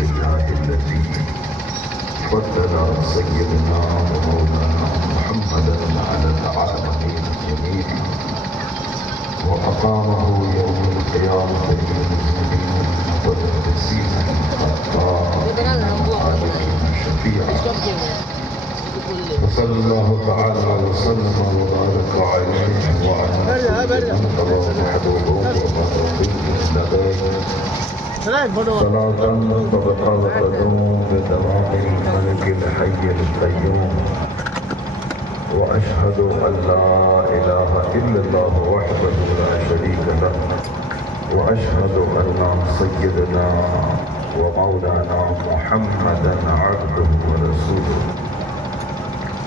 لله الذي فضل سيدنا ومولانا محمدا على العالمين جميعا وأقامه يوم القيامة من المسلمين والقديسين شفيعا وصلى الله تعالى وسلم وبارك عليه وعلى من تبع حبوبه وبركاته لديه صلاة تبقى وتدوم بدوام الملك الحي القيوم وأشهد أن لا إله إلا الله وحده لا شريك له وأشهد أن سيدنا ومولانا محمدا عبده ورسوله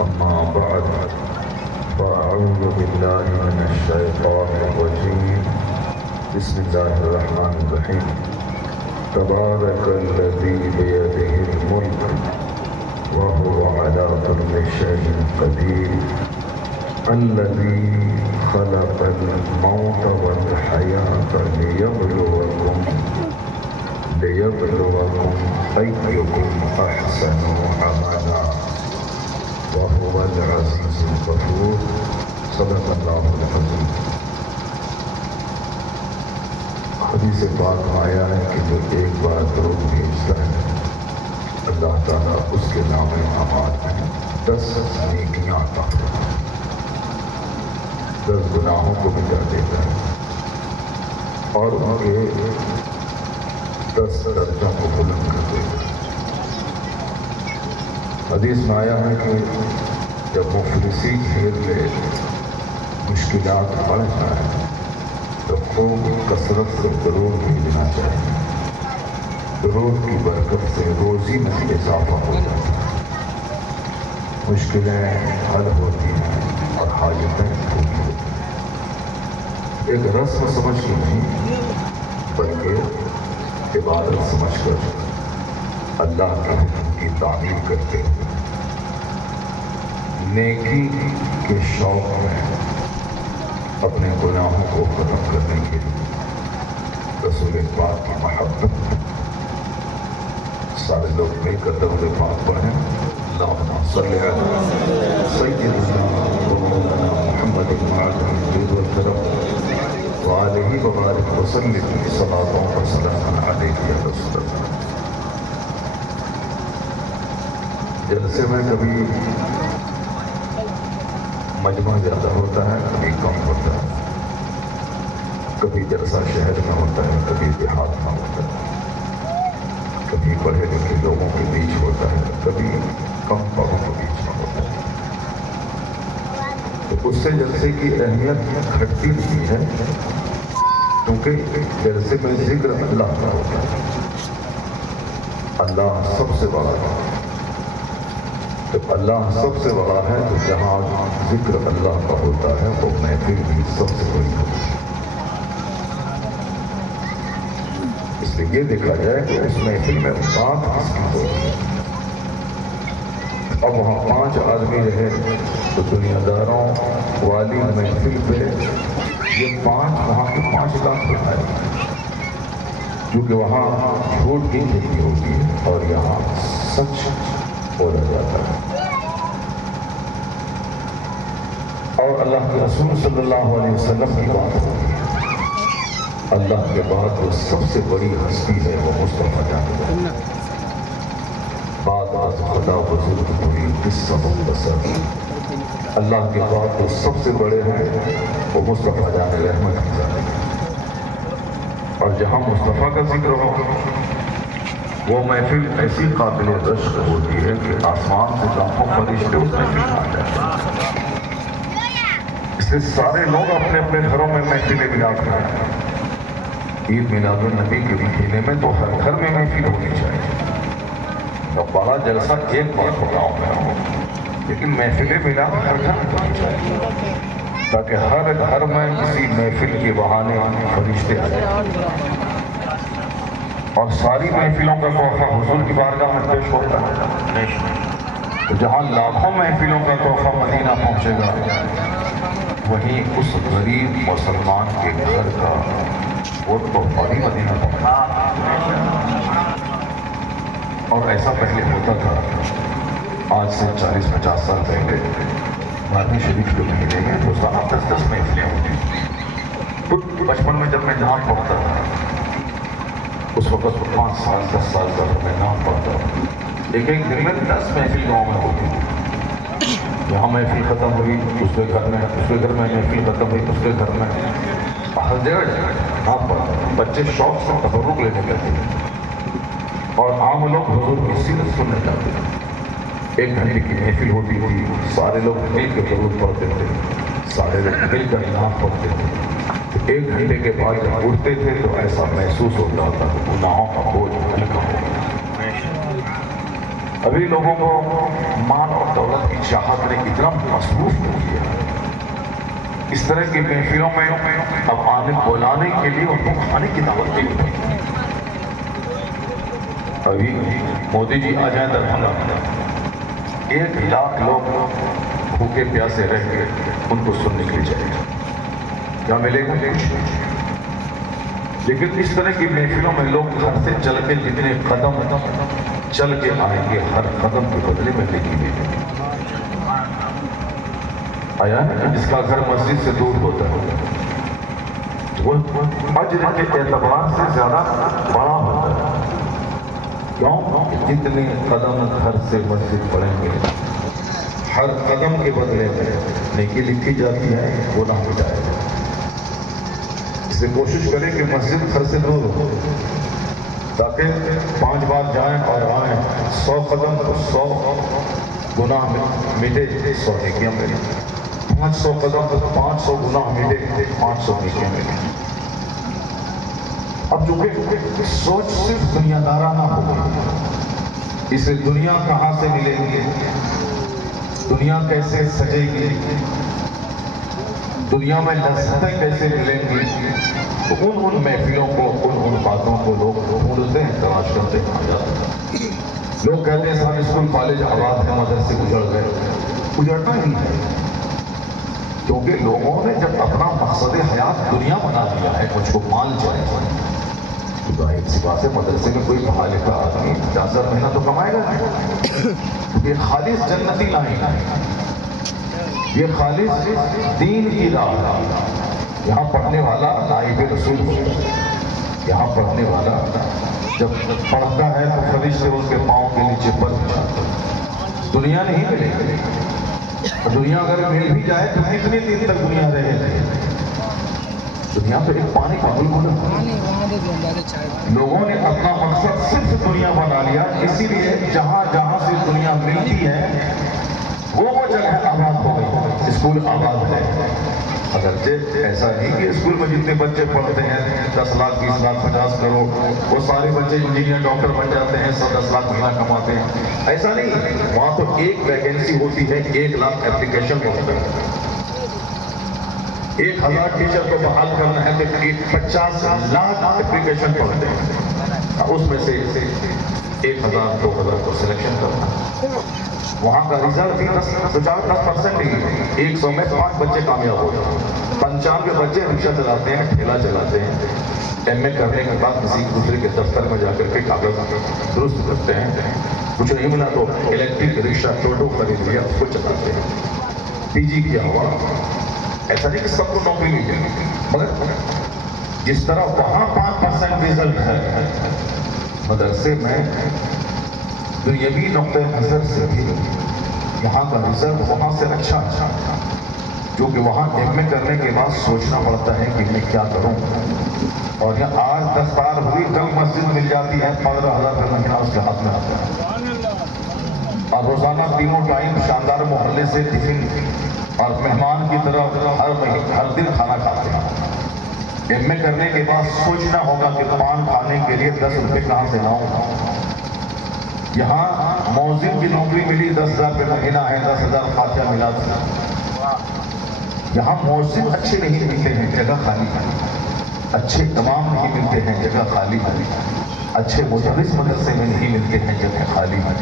أما بعد فأعوذ بالله من الشيطان الرجيم بسم الله الرحمن الرحيم تبارك الذي بيده الملك وهو على كل شيء قدير الذي خلق الموت والحياة ليبلوكم أيكم أحسن عملا وهو العزيز الغفور صدق الله العظيم. حدیث پاک میں آیا ہے کہ جو ایک بار درود بھیجتا ہے اللہ تعالیٰ اس کے نام اعمال میں 10 نیکیاں عطا کرتا ہے، 10 گناہوں کو مٹا دیتا ہے اور ان کے 10 درجوں کو بلند کر دیتا ہے۔ حدیث میں آیا ہے کہ جب مفلسی گھیر لے، مشکلات بڑھ جائے تو خوب کثرت سے درود بھیجنا چاہیے۔ درود کی برکت سے روزی میں اضافہ ہو جاتا ہے، مشکلیں حل ہوتی ہیں اور حاجتیں پوری ہوتی ہیں۔ ایک رسم سمجھ کے نہیں بلکہ عبادت سمجھ کر اللہ کے حکم کی تعمیر کرتے ہوئے نیکی کے شوق میں اپنے گناہوں کو ختم کرنے کے لیے رسول پاک کی محبت سارے لوگ مل کر درود پاک پڑھیں۔ اللہم صلی علی سیدنا ومولانا محمد وعلى الجود والکرم وآلہ وبارک وسلم صلاۃ و سلام علیہ یا رسول اللہ۔ جلسے میں کبھی مجمع زیادہ ہوتا ہے، کبھی کم ہوتا ہے، کبھی جلسہ شہر میں ہوتا ہے، کبھی دیہات میں ہوتا ہے، کبھی پڑھے لکھے لوگوں کے بیچ ہوتا ہے، کبھی کم پڑھوں کے بیچ میں ہوتا ہے۔ تو اس سے جلسے کی اہمیت گھٹتی نہیں ہے، کیونکہ جلسے میں ذکر اللہ کا ہوتا ہے۔ اللہ سب سے بڑا ہے، جب اللہ سب سے بڑا ہے تو جہاں ذکر اللہ کا ہوتا ہے وہ محفل بھی سب سے بڑی ہوتی ہے۔ اس لیے یہ دیکھا جائے کہ اس محفل میں بات کس کی ہوتی ہے۔ اب وہاں 5 آدمی رہے تو دنیا داروں والی محفل پہ یہ 5 وہاں کے 5 لاکھ بنائے، کیونکہ وہاں جھوٹ کی نہیں ہوگی اور یہاں سچ بولا جاتا ہے۔ اور اللہ کے رسول صلی اللہ علیہ وسلم کی بات ہوتی ہے۔ اللہ کے بعد جو سب سے بڑی ہستی ہے وہ مصطفیٰ جان ہے۔ بعد از خدا بزرگ ہوئی قصہ مختصر، اللہ کے بعد جو سب سے بڑے ہیں وہ مصطفیٰ جان رحمت ہیں۔ اور جہاں مصطفیٰ کا ذکر ہو وہ محفل ایسی قابل رشک ہوتی ہے کہ آسمان سے لاکھوں فرشتے اس محفل میں آ جاتے ہیں۔ اس لیے سارے لوگ اپنے اپنے گھروں میں محفلیں میلاد کریں۔ عید میلاد النبی کے مہینے میں تو ہر گھر میں محفل ہونی چاہیے۔ اب بڑا جلسہ ایک بار گاؤں میں ہو، لیکن محفل میلاد ہر گھر میں ہونی چاہیے تاکہ ہر گھر میں کسی محفل کے بہانے فرشتے آ جائیں۔ اور ساری محفلوں کا تحفہ حضور کی بارگاہ میں پیش ہوتا ہے۔ تو جہاں لاکھوں محفلوں کا تحفہ مدینہ پہنچے گا، وہیں اس غریب مسلمان کے گھر کا وہ تحفہ بھی مدینہ پہنچے گا۔ اور ایسا پہلے ہوتا تھا، آج سے 40-50 سال پہلے 12ویں شریف کے مہینے میں روزانہ 10 محفلیں ہوتی تھیں۔ بچپن میں جب میں جہاں پڑھتا تھا اس وقت 5 سال 10 سال کا میں نام پڑھتا تھا، ایک دن میں 10 محفل گاؤں میں ہوتی تھی۔ یہاں محفل ختم ہوئی اس کے گھر میں، اس کے گھر میں محفل ختم ہوئی اس کے گھر میں، ہر جگہ نام پڑھا۔ بچے شوق سے تبرک لینے لگتے تھے اور عام لوگ حضور کی سیرت سننے جاتے تھے۔ 1 گھنٹے کی محفل ہوتی تھی، سارے لوگ مل کے درود پڑھتے تھے، سارے لوگ مل کر نام پڑھتے تھے۔ 1 گھنٹے کے بعد جب اٹھتے تھے تو ایسا محسوس ہوتا تھا کہ گناہوں کا بوجھ ہلکا ہو گیا۔ ابھی لوگوں کو مال اور دولت کی چاہت نے اتنا مصروف کر دیا، اس طرح کی محفلوں میں اب آنے بلانے کے لیے ان کو کھانے کی دعوت دی ہوتی ہے۔ ابھی مودی جی آ جائیں دربھنگہ، 1 لاکھ لوگ بھوکے پیاسے رہ کے ان کو سننے کے لیے جائیں گے، کیا ملے گا؟ لیکن اس طرح کی محفلوں میں لوگ گھر سے چل کے جتنے قدم چل کے آئیں گے، ہر قدم کے بدلے میں نیکی ملے گی۔ آیا نا، جس کا گھر مسجد سے دور ہوتا ہے وہ اجر کے اعتبار سے زیادہ بڑا ہوتا ہے۔ کیوں؟ جتنے قدم گھر سے مسجد پڑھیں گے ہر قدم کے بدلے میں نیکی لکھی جاتی ہے، گناہ مٹائے جاتے ہیں۔ اس لیے کوشش کریں کہ مسجد گھر سے دور ہو تاکہ 5 بار جائیں اور آئیں، 100 قدم تو 100 گناہ مٹے، 100 نیکیاں ملیں۔ 500 قدم تو 500 گناہ مٹے، 500 نیکیاں ملیں۔ اب جو کہ سوچ صرف دنیا دارانہ ہوگی، اسے دنیا کہاں سے ملے گی، دنیا کیسے سجے گی، دنیا میں لذتیں کیسے ملیں گی، تو ان محفلوں کو، ان باتوں کو لوگ ڈھونڈتے ہیں، تلاش کرتے ہیں۔ لوگ کہتے ہیں صاحب اسکول کالج آباد ہے، مدرسے اجڑ گئے، اجڑنا ہی ہے، کیونکہ لوگوں نے جب اپنا مقصد حیات دنیا بنا دیا ہے، مجھ کو مال چاہیے، ظاہر سی بات ہے مدرسے میں کوئی پڑھا لکھا آدمی 10,000 مہینہ تو کمائے گا، یہ خالص جنتی لائن ہے، یہ خالص دین کی راہ۔ یہاں پڑھنے والا نائب رسول ہوتا ہے، یہاں پڑھنے والا جب پڑھتا ہے تو فرشتے اس کے پاؤں کے نیچے پر بچھاتے ہیں۔ دنیا نہیں ملے گی، دنیا اگر مل بھی جائے تو کتنے دن تک دنیا رہے گی؟ دنیا تو ایک پانی کا بلبل ہے۔ لوگوں نے اپنا مقصد صرف دنیا بنا لیا، اسی لیے جہاں جہاں سے دنیا ملتی ہے وہ جگہ آباد ہو گئی، اسکول آباد ہے۔ اگرچہ ایسا نہیں کہ اسکول میں جتنے بچے پڑھتے ہیں 10 لاکھ 20 لاکھ 50 کروڑ وہ سارے بچے انجینئر ڈاکٹر بن جاتے ہیں، 10 لاکھ مہینہ کماتے ہیں، ایسا نہیں۔ وہاں تو ایک ویکینسی ہوتی ہے، 1 لاکھ اپلیکیشن ہوتا ہے۔ 1000 ٹیچر کو بحال کرنا ہے تو 50 لاکھ اپلیکیشن پڑھتے ہیں، اس میں سے 1000 2000 کو سلیکشن کرنا۔ وہاں کا رزلٹ بھی 10% نہیں ہے، 100 میں 5 بچے کامیاب ہوتے ہیں، 95 بچے رکشہ چلاتے ہیں، ٹھیلا چلاتے ہیں، ایم اے کرنے کے بعد کسی دوسرے کے دفتر میں جا کر کے کاغذ درست کرتے ہیں، کچھ نہیں ملا تو الیکٹرک رکشہ ٹوٹو خرید لیا، اس کو چلاتے ہیں۔ پی جی کیا ہوا، ایسا نہیں کہ سب کو نوکری مل جائے، مگر جس طرح وہاں 5% رزلٹ ہے، مدرسے میں دنیاوی نقطۂ نظر سے بھی یہاں کا رزلٹ وہاں سے اچھا جو کہ وہاں ایم اے کرنے کے بعد سوچنا پڑتا ہے کہ میں کیا کروں، اور یہ آج دستار ہوئی کل مسجد مل جاتی ہے، 15,000 کا مہینہ اس کے ہاتھ میں آتا ہے، اور روزانہ تینوں ٹائم شاندار محلے سے ٹفن اور مہمان کی طرح ہر دن کھانا کھاتے ہیں۔ ایم اے کرنے کے بعد سوچنا ہوگا کہ پان کھانے کے لیے 10 روپے کہاں سے لاؤں۔ یہاں موزن کی نوکری ملی، 10,000 روپے مہینہ ہے، 10,000 فاتحہ ملا تھا۔ یہاں موزن اچھے نہیں ملتے ہیں، جگہ خالی ہے، اچھے امام نہیں ملتے ہیں، جگہ خالی ہے، اچھے مدرس مدرسے میں نہیں ملتے ہیں، جگہ خالی ہے،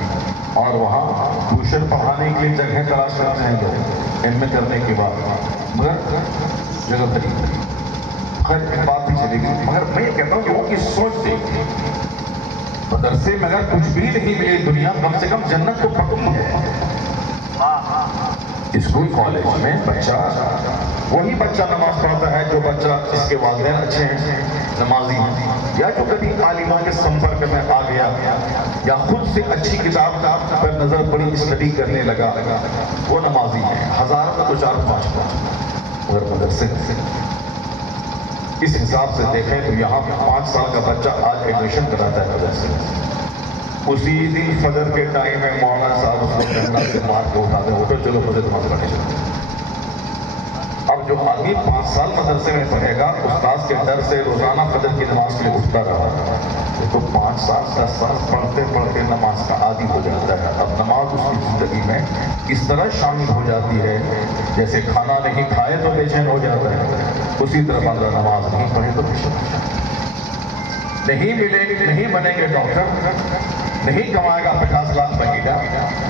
اور وہاں ٹیوشن پڑھانے کے لیے جگہ تلاش کرتے ہیں لوگ ایم اے کرنے کے بعد، مگر جگہ خرید خیر بات بھی چلے گی، مگر میں یہ کہتا ہوں کہ وہ کی سوچ دیکھیں مدرسے میں اگر کچھ بھی نہیں ملے دنیا، کم سے کم جنت تو پکی ہے۔ اسکول کالج میں بچہ وہی بچہ نماز پڑھتا ہے جو بچہ اس کے والدین اچھے ہیں، نمازی ہیں، یا جو کبھی عالمہ کے سمپرک میں آ گیا یا خود سے اچھی کتاب پر نظر پڑی اسٹڈی کرنے لگا، وہ نمازی ہے۔ ہزاروں میں تو 4-5 مگر مدرسے اس حساب سے دیکھیں تو یہاں 5 سال کا بچہ آج ایڈمیشن کراتا ہے مدرسے میں، اسی دن فجر کے ٹائم میں مولانا صاحب اس کو جنگل سے مار کو اٹھاتے ہیں، وہ تو چلو مجھے نماز پڑھنے چلتے ہیں۔ اب جو آدمی 5 سال مدرسے میں پڑھے گا، استاذ کے ڈر سے روزانہ فجر کی نماز کے لیے اٹھتا رہا، تو 5 سال 10 سال پڑھتے پڑھتے نماز کا عادی ہو جاتا ہے۔ اب نماز اس کی زندگی میں اس طرح شامل ہو جاتی ہے جیسے کھانا نہیں کھائے تو بے چین ہو جاتا ہے، اسی طرح اگر نماز نہیں پڑھے تو بے چین ہو جاتا ہے۔ نہیں ملیں گے، نہیں بنیں گے ڈاکٹر، نہیں کمائے گا 50 لاکھ مہینہ،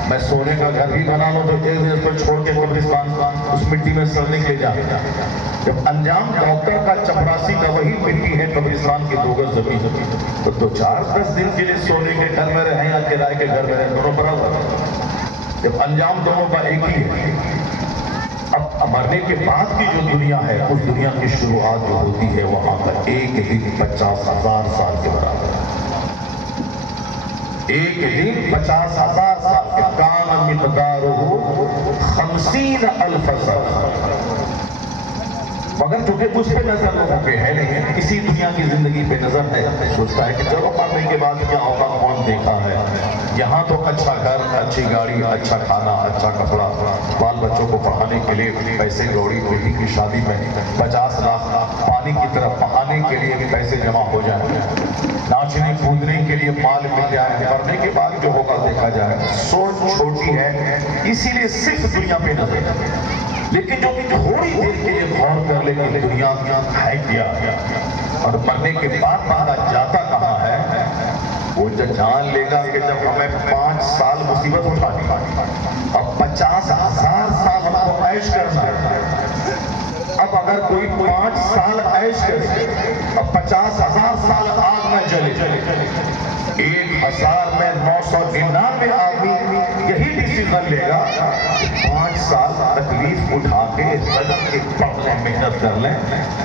میں سونے کا گھر بھی بنا لوں تو اس پر چھوڑ کے قبرستان اس مٹی میں سڑنے کے جائے گا۔ جب انجام ڈاکٹر کا چپراسی کا وہی مٹی ہے قبرستان کی 2 گز زمین، تو 2-4-10 دن کے لیے سونے کے گھر میں رہیں یا کرائے کے گھر میں رہیں، دونوں برابر ہے۔ جب انجام دونوں کا ایک ہی ہے۔ اب مرنے کے بعد کی جو دنیا ہے، اس دنیا کی شروعات جو ہوتی ہے وہاں کا ایک دن 50,000 سال کے برابر ہے۔ ایک دن 50,000 سال کے، کان مقدارہ 50,000 سنہ۔ مگر چونکہ اس پہ نظر لوگوں پہ ہے نہیں، اسی دنیا کی زندگی پہ نظر ہے، سوچتا ہے کہ چلو مرنے کے بعد کیا ہوگا، کون دیکھا ہے۔ یہاں تو اچھا گھر، اچھی گاڑی، اچھا کھانا، اچھا کپڑا، بال بچوں کو پڑھانے کے لیے پیسے گوڑی، بیٹی کی شادی میں 50 لاکھ پانی کی طرف بہانے کے لیے بھی پیسے جمع ہو جائیں، ناچنے کودنے کے لیے مال مل جائے، مرنے کے بعد جو ہوگا دیکھا جائے۔ سوچ چھوٹی ہے، اسی لیے صرف دنیا پہ نظر ہے۔ لیکن جو تھوڑی دیر کے لیے غور کر لے کہ دنیا ہے کیا اور مرنے کے بعد بندہ جاتا کہاں ہے، وہ جو جان لے گا کہ جب ہمیں 5 سال مصیبت اٹھانی اب 50,000 سال ہم کو عیش کرنا ہے۔ اب اگر کوئی 5 سال عیش کرے، اب 50,000 سال آگ میں جلے، 1,000 میں 999 آدمی یہی ڈیسیزن لے گا 5 سال تکلیف اٹھا کے بدن کے پڑھنے محنت کر لیں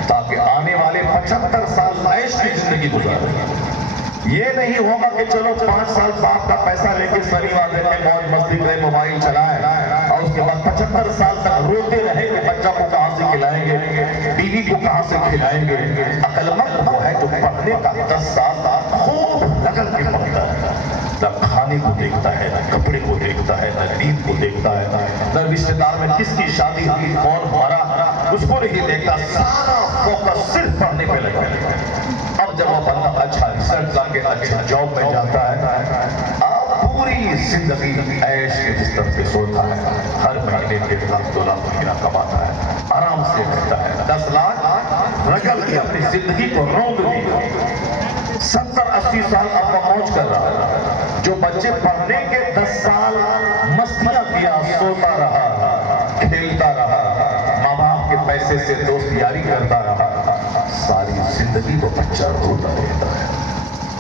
تاکہ آنے والے 75 سال عیش کی زندگی گزاریں۔ یہ نہیں ہوگا کہ چلو 5 سال باپ کا پیسہ لے کے سنی والے میں موج مستی میں موبائل چلائیں اور اس کے بعد 75 سال تک روتے رہیں کہ بچہ کو کہاں سے کھلائیں گے، بیوی کو کہاں سے کھلائیں گے۔ عقل مند وہ ہے جو پڑھنے کا 10 سال خوب لگن کے پڑھتا ہے، نہ کھانے کو دیکھتا ہے، نہ کپڑے کو دیکھتا ہے، نہ نیند کو دیکھتا ہے، نہ رشتے دار میں کس کی شادی ہوئی، کون مرا، اس کو نہیں دیکھتا، سارا فوکس صرف پڑھنے پہ لگا ہے۔ اب جب وہ بندہ اچھا رزلٹ لا کے اچھا جاب میں جاتا ہے، اب پوری زندگی عیش کے بستر پہ سوتا ہے، ہر مہینے کے 1,00,000 مہینہ کماتا ہے، آرام سے رہتا ہے، 10 لاکھ رگل کے اپنی زندگی کو روند دیا، 70-80 سال آپ کا موج کر رہا ہے۔ جو بچے پڑھنے کے 10 سال مستیاں کیا، سوتا رہا، کھیلتا رہا، ماں باپ کے پیسے سے دوست یاری کرتا رہا، ساری زندگی وہ بچہ روتا رہتا ہے،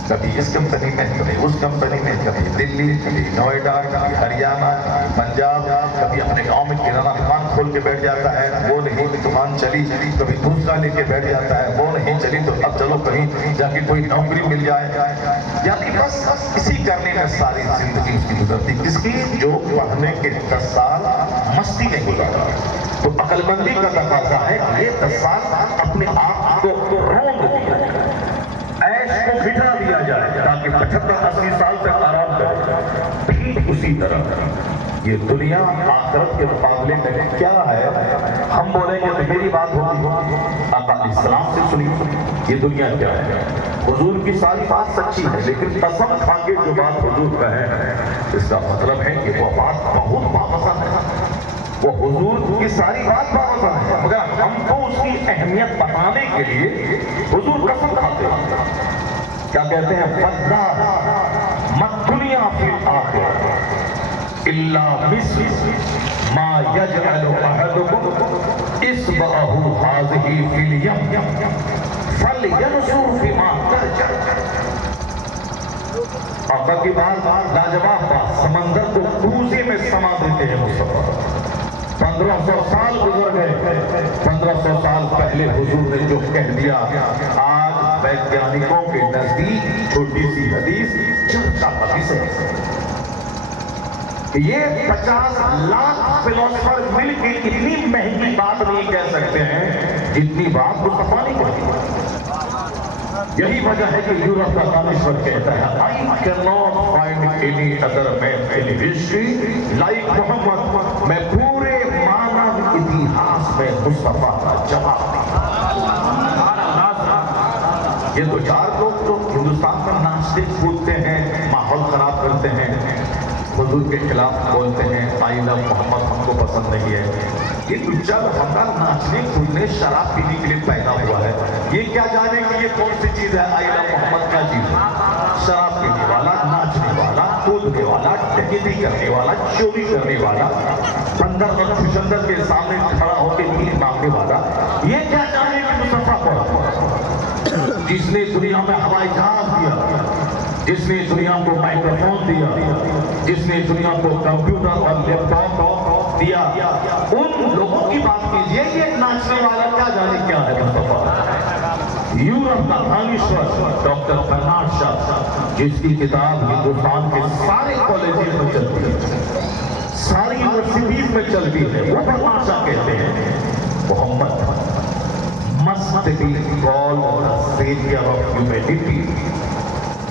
کبھی اس کمپنی میں، کبھی اس کمپنی میں، کبھی دلی، کبھی نوئیڈا، کبھی ہریانہ، کبھی پنجاب، کبھی اپنے گاؤں میں کرانہ دکان کھول کے بیٹھ جاتا ہے، وہ نہیں دکان چلی، کبھی دوسرا لے کے بیٹھ جاتا ہے، وہ نہیں چلی تو اب چلو کہیں جا کے کوئی نوکری مل جائے، یعنی بس اسی کرنے میں ساری زندگی اس کی گزرتی، اس کی جو پڑھنے کے 10 سال مستی میں گزارا۔ تو عقل مندی کا تقاضا ہے کہ یہ 10 سال اپنے آپ کو روند دیا جائے، عیش کو بٹھا دیا جائے تاکہ 75-80 سال تک آرام کرے۔ ٹھیک اسی طرح یہ دنیا آخرت کے مقابلے میں کیا ہے، ہم بولیں گے تو میری بات ہوگی، آقا علیہ السلام سے سنی یہ دنیا کیا ہے۔ حضور کی ساری بات سچی ہے، لیکن قسم کھا کے جو بات حضور کا ہے اس کا مطلب ہے کہ وہ بات بہت باپسند ہے، وہ حضور کی ساری بات باپسند ہے، مگر ہم کو اس کی اہمیت بتانے کے لیے حضور قسم کھاتے ہیں۔ کیا کہتے ہیں، فَالدَّارُ مَا فِي الْآخِرَةِ إِلَّا مِثْلُ مَا يَجْعَلُ أَحَدُكُمْ إِصْبَعَهُ هَٰذِهِ فِي الْيَمِّ فَلْيَنْظُرْ فِيمَا تَرْجِعُ۔ کی بات لاجواب بات، سمندر کو کوزے میں سما دیتے ہیں مصطفیٰ۔ 1500 سال گزر گئے، 1500 سال پہلے حضور نے جو کہہ دیا، آج ویگیانکوں کے نزدیک چھوٹی سی حدیث چرچا حدیث ہے۔ یہ 50 لاکھ فلاسفر مل کے اتنی مہنگی بات نہیں کہہ سکتے ہیں جتنی بات مصطفیٰ نے کہی۔ یہی وجہ ہے کہ یورپ کا دانشور کہتا ہے I cannot find any other man in history like محمد۔ میں پورے مانو اتہاس میں مصطفیٰ کا جواب دیا۔ یہ تو چار لوگ تو ہندوستان میں ناچتے کودتے ہیں، ماحول خراب کرتے ہیں، حضور کے خلاف بولتے ہیں، I love محمد ہم کو پسند نہیں ہے۔ یہ تو جب ہمارا ناچنے کودنے شراب پینے کے لیے پیدا ہوا ہے، یہ کیا جانے کہ یہ کون سی چیز ہے؟ I love محمد کا چیز ہے؟ شراب پینے والا، ناچنے والا، کودنے والا، ڈکیتی کرنے والا، چوری کرنے والا، بندر اور ششندر کے سامنے کھڑا ہو کے تیر مانگنے والا، یہ کیا جانے کہ مصطفیٰ کو جس نے دنیا میں ہوائی جہاز دیا، جس نے دنیا کو مائکروفون دیا، جس نے دنیا کو کمپیوٹر اور لیپ ٹاپ دیا، ان لوگوں کی بات کیجئے۔ یہ ناچنے والا کیا جانے کیا ہے مصطفیٰ؟ یورپ کا دانشور ڈاکٹر برنارڈ شاہ، جس کی کتاب ہندوستان کے سارے کالجز میں چلتی ہے، ساری یونیورسٹیز میں چلتی ہے، وہ برنارڈ شاہ کہتے ہیں محمد must be called the savior of humanity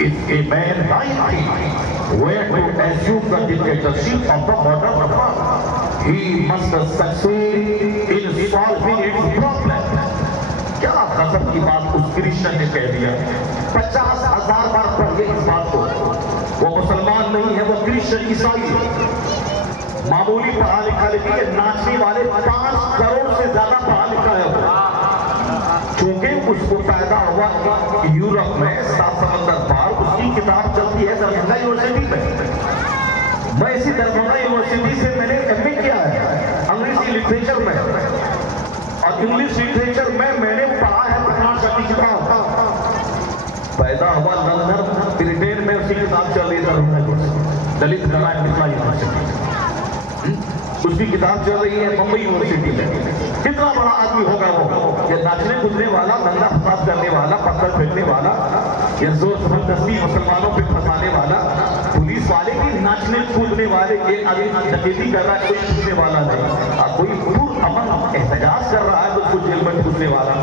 if a man like him were to assume the dictatorship of the modern world, he must succeed in solving its problem۔ کیا غضب کی بات اس کرسچن نے کہہ دیا، 50,000 بار پڑھیے اس بات کو۔ وہ مسلمان نہیں ہے، وہ کرسچن عیسائی ہے، معمولی پڑھا لکھا لیکن یہ ناچنے والے 5 کروڑ سے زیادہ پڑھا لکھا ہے وہ۔ چونکہ اس کو پیدا ہوا یورپ میں 7 سمندر پار، اس کی کتاب چلتی ہے دربھنگا یونیورسٹی میں۔ میں اسی دربھنگا یونیورسٹی سے میں نے ایم اے کیا ہے انگریزی لٹریچر میں، اور انگلش لٹریچر میں نے پڑھا ہے برنارڈ شاہ کی کتاب۔ پیدا ہوا لندن بریٹین میں، اس کی کتاب چل رہی ہے دلت نارائن مشرا یونیورسٹی، اس کی کتاب چل رہی ہے ممبئی یونیورسٹی میں۔ کتنا بڑا آدمی ہوگا وہ، یہ ناچنے کودنے والا، ننگا فساد کرنے والا، پتھر پھینکنے والا، یہ زور زبردستی مسلمانوں پہ پھنسانے والا، پولیس والے کی ناچنے کودنے والے، ایک آدمی ڈکیتی کر رہا ہے کوئی چھوٹنے والا نہیں، اور کوئی پور امن احتجاج کر رہا ہے تو اس کو جیل میں ڈھونڈنے والا۔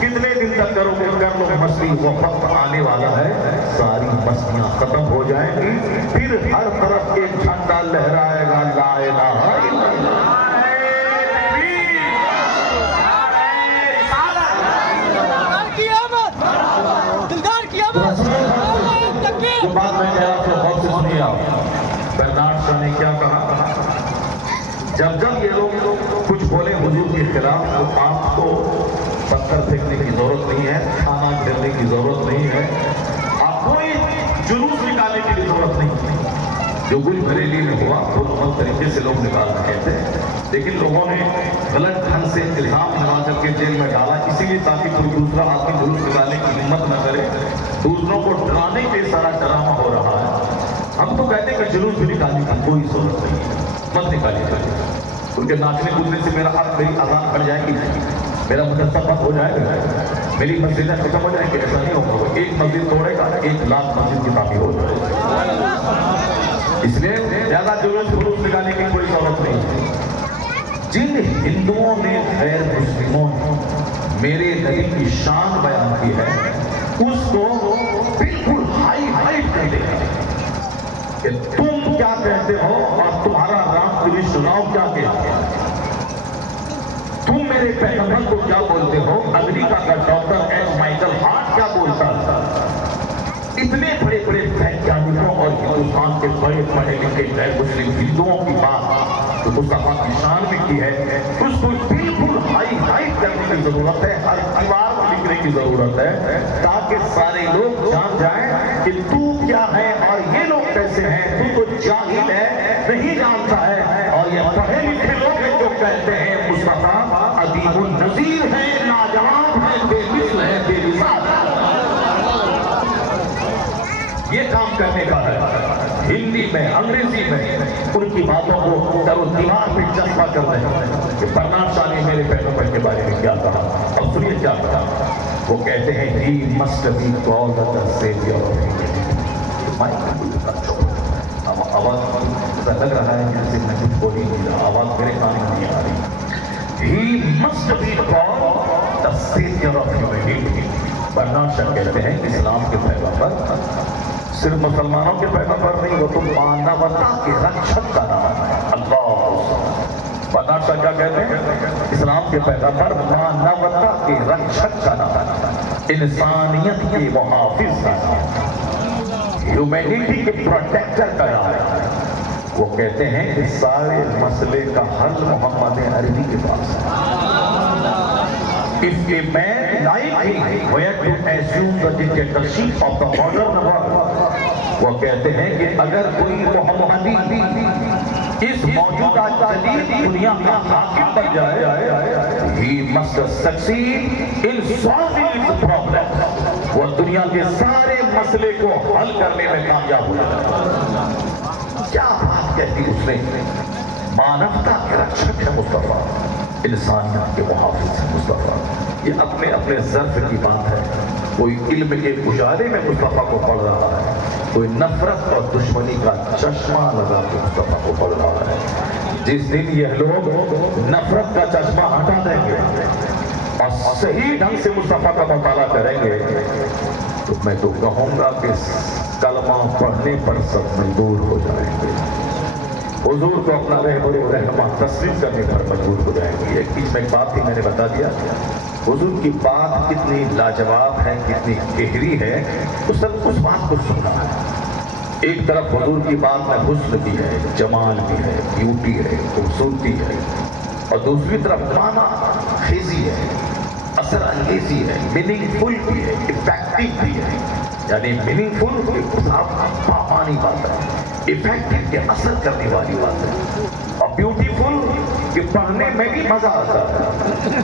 کتنے دن تک کرو گے کر لو مستی، وہ وقت آنے والا ہے ساری مستیاں ختم ہو جائیں گی، پھر ہر طرف ایک جھنڈا لہرائے گا، لا الہ الا اللہ۔ جو بات میں کہہ رہا تھا بہت سے سنیے آپ، برنارڈ شاہ نے کیا کہا، جب یہ لوگ کچھ بولے حضور کے خلاف تو آپ کو پتھر پھینکنے کی ضرورت نہیں ہے، کھانا کھیلنے کی ضرورت نہیں ہے، آپ کوئی جلوس نکالنے کی بھی ضرورت نہیں۔ جو کچھ بریلی میں ہوا وہ طریقے سے لوگ نکال رہے تھے، لیکن لوگوں نے غلط ڈھنگ سے الزام لگا کر کے جیل میں ڈالا، اسی لیے تاکہ کوئی دوسرا آدمی جلوس نکالنے کی ہمت نہ کرے، دوسروں کو ڈرانے کے سارا ڈرامہ ہو رہا ہے۔ ہم تو کہتے ہیں کہ جلوس بھی نکالنے کی کوئی ضرورت نہیں، مت نکالیے، ان کے ناچنے کودنے سے میری آزاد پڑ جائے گی نہیں، میرا مدرسہ بند ہو جائے گا، میری مسجدیں ختم ہو جائیں گی، ایسا نہیں ہوگا۔ ایک مسجد توڑے گا 1 لاکھ مسجد کی تعمیر ہو جائے گی، اس لیے زیادہ جلوس نکالنے کی کوئی ضرورت نہیں۔ جن ہندوؤں نے غیر مسلموں نے میرے نبی کی شان بیان کی ہے، اس کو بالکل ہائی ہائٹ کر دے کہ تم کیا کہتے ہو اور تمہارا رام پوری سناؤ کیا کہتے ہیں، تم میرے پیغمبر کو کیا بولتے ہو، امریکہ کا ڈاکٹر ایس مائیکل ہارٹ کیا بولتا تھا۔ اتنے بڑے بڑے ویگیانکوں اور ہندوستان کے بڑے پڑھے لکھے غیر مسلم ہندوؤں کی بات تو مصطفیٰ کی شان میں کی ہے، اس کو بالکل ہائی ہائٹ کرنے کی ضرورت ہے، ہر دیوار کو لکھنے کی ضرورت ہے، تاکہ سارے لوگ جان جائیں کہ تو کیا ہے اور یہ لوگ کیسے ہیں، تو جاہل ہے، نہیں جانتا ہے، اور یہ پڑھے لکھے لوگ ہیں جو کہتے ہیں مصطفیٰ عظیم النظیر ہے، لاجواب ہے، بے مثل ہے، بے مثال ہے۔ یہ کام کرنے کا ہے، ہندی میں انگریزی میں ان کی باتوں کو در و دیوار پہ چسپا کر دیں کہ برنارڈ شاہ نے میرے پیغمبر کے بارے میں کیا کہا. اب سنیے کیا کہا. وہ کہتے ہیں he must be called the savior of humanity. اب آواز لگ رہا ہے جیسے میں کچھ بول ہی نہیں رہا، آواز میرے کان میں نہیں آ رہی. he must be called the savior of humanity. Bernard Shaw کہتے ہیں اسلام کے پیغمبر صرف مسلمانوں کے پیغمبر نہیں، وہ تو مانوتا کے رکشک کا نام ہے. اللہ. برنارڈ شاہ کیا کہتے ہیں؟ اسلام کے پیغمبر مانوتا کے رکشک کا نام ہے، انسانیت کے محافظ کا نام ہے، ہیومینٹی کے پروٹیکٹر کا نام ہے. وہ کہتے ہیں کہ سارے مسئلے کا حل محمد عربی کے پاس ہے. If a man like him were to assume the dictatorship of the modern world, وہ کہتے ہیں کہ اگر کوئی محمدی اس موجودہ جدید دنیا کا حاکم بن جائے، he must succeed in solving its problems. وہ دنیا کے سارے مسئلے کو حل کرنے میں کامیاب ہو جائے. کیا بات کہتی اس نے؟ مانوتا کے رکشک ہے مصطفیٰ، انسانیت کے محافظ ہے مصطفیٰ. یہ اپنے اپنے ظرف کی بات ہے. کوئی علم کے اجالے میں مصطفیٰ کو پڑھ رہا ہے، کوئی نفرت اور دشمنی کا چشمہ لگا کے مصطفیٰ کو پڑھ رہا ہے. جس دن یہ لوگ نفرت کا چشمہ ہٹا دیں گے اور صحیح ڈھنگ سے مصطفیٰ کا مطالعہ کریں گے تو میں تو کہوں گا کہ کلمہ پڑھنے پر سب مجبور ہو جائیں گے، حضور کو اپنا رہبر و رہنما تسلیم کرنے پر مجبور ہو جائیں گے. ایک بیچ میں ایک بات تھی، میں نے بتا دیا حضور کی بات کتنی لاجواب ہے، کتنی گہری ہے، تو سب اس بات کو سننا ہے. ایک طرف حضور کی بات میں حسن بھی ہے، جمال بھی ہے، بیوٹی ہے، خوبصورتی ہے، اور دوسری طرف معنی خیزی ہے، اثر انگیزی ہے، میننگ فل بھی ہے، افیکٹو بھی ہے. یعنی میننگ فل پامانی بات ہے، افیکٹو کے اثر کرنے والی بات ہے، اور بیوٹیفل کہ پڑھنے میں بھی مزہ آتا ہے.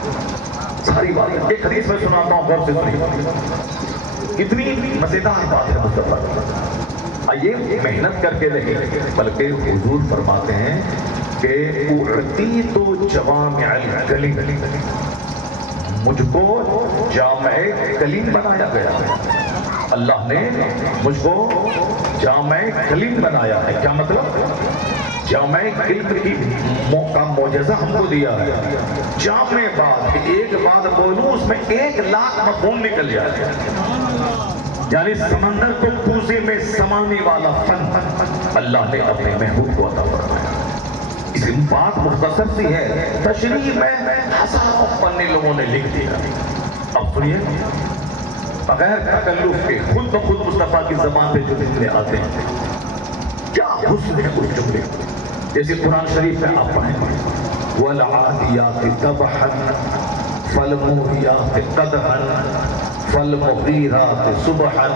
ساری بات ایک حدیث میں سناتا ہوں، غور سے سنیے. کتنی مزیدار بات ہے مصطفیٰ. آئیے محنت کر کے نہیں، بلکہ حضور فرماتے ہیں کہ اعطیت جوامع الکلم، مجھ کو جامع کلیم بنایا گیا ہے. اللہ نے مجھ کو جامع کلیم بنایا ہے. کیا مطلب؟ جامع علم کی کا معجزہ ہم کو دیا ہے. جامع بات، ایک بات بولوں اس میں 1,00,000 مفہوم نکل جائے. یعنی سمندر کو کوزے میں سمانے والا فن اللہ نے اپنے محبوب کو عطا فرمایا. اس بات مختصر سی ہے، تشریح میں ہزاروں پنے لوگوں نے لکھ دیا. اب سنیے، بغیر تکلف کے خود بخود مصطفیٰ کی زبان پہ جو جملے آتے ہیں، کیا حسن ہے اس جملے. جیسے قرآن شریف میں آپ پڑھیں گے وَالْعَادِيَاتِ ضَبْحًا فَالْمُورِيَاتِ قَدْحًا فَالْمُغِيرَاتِ صُبْحًا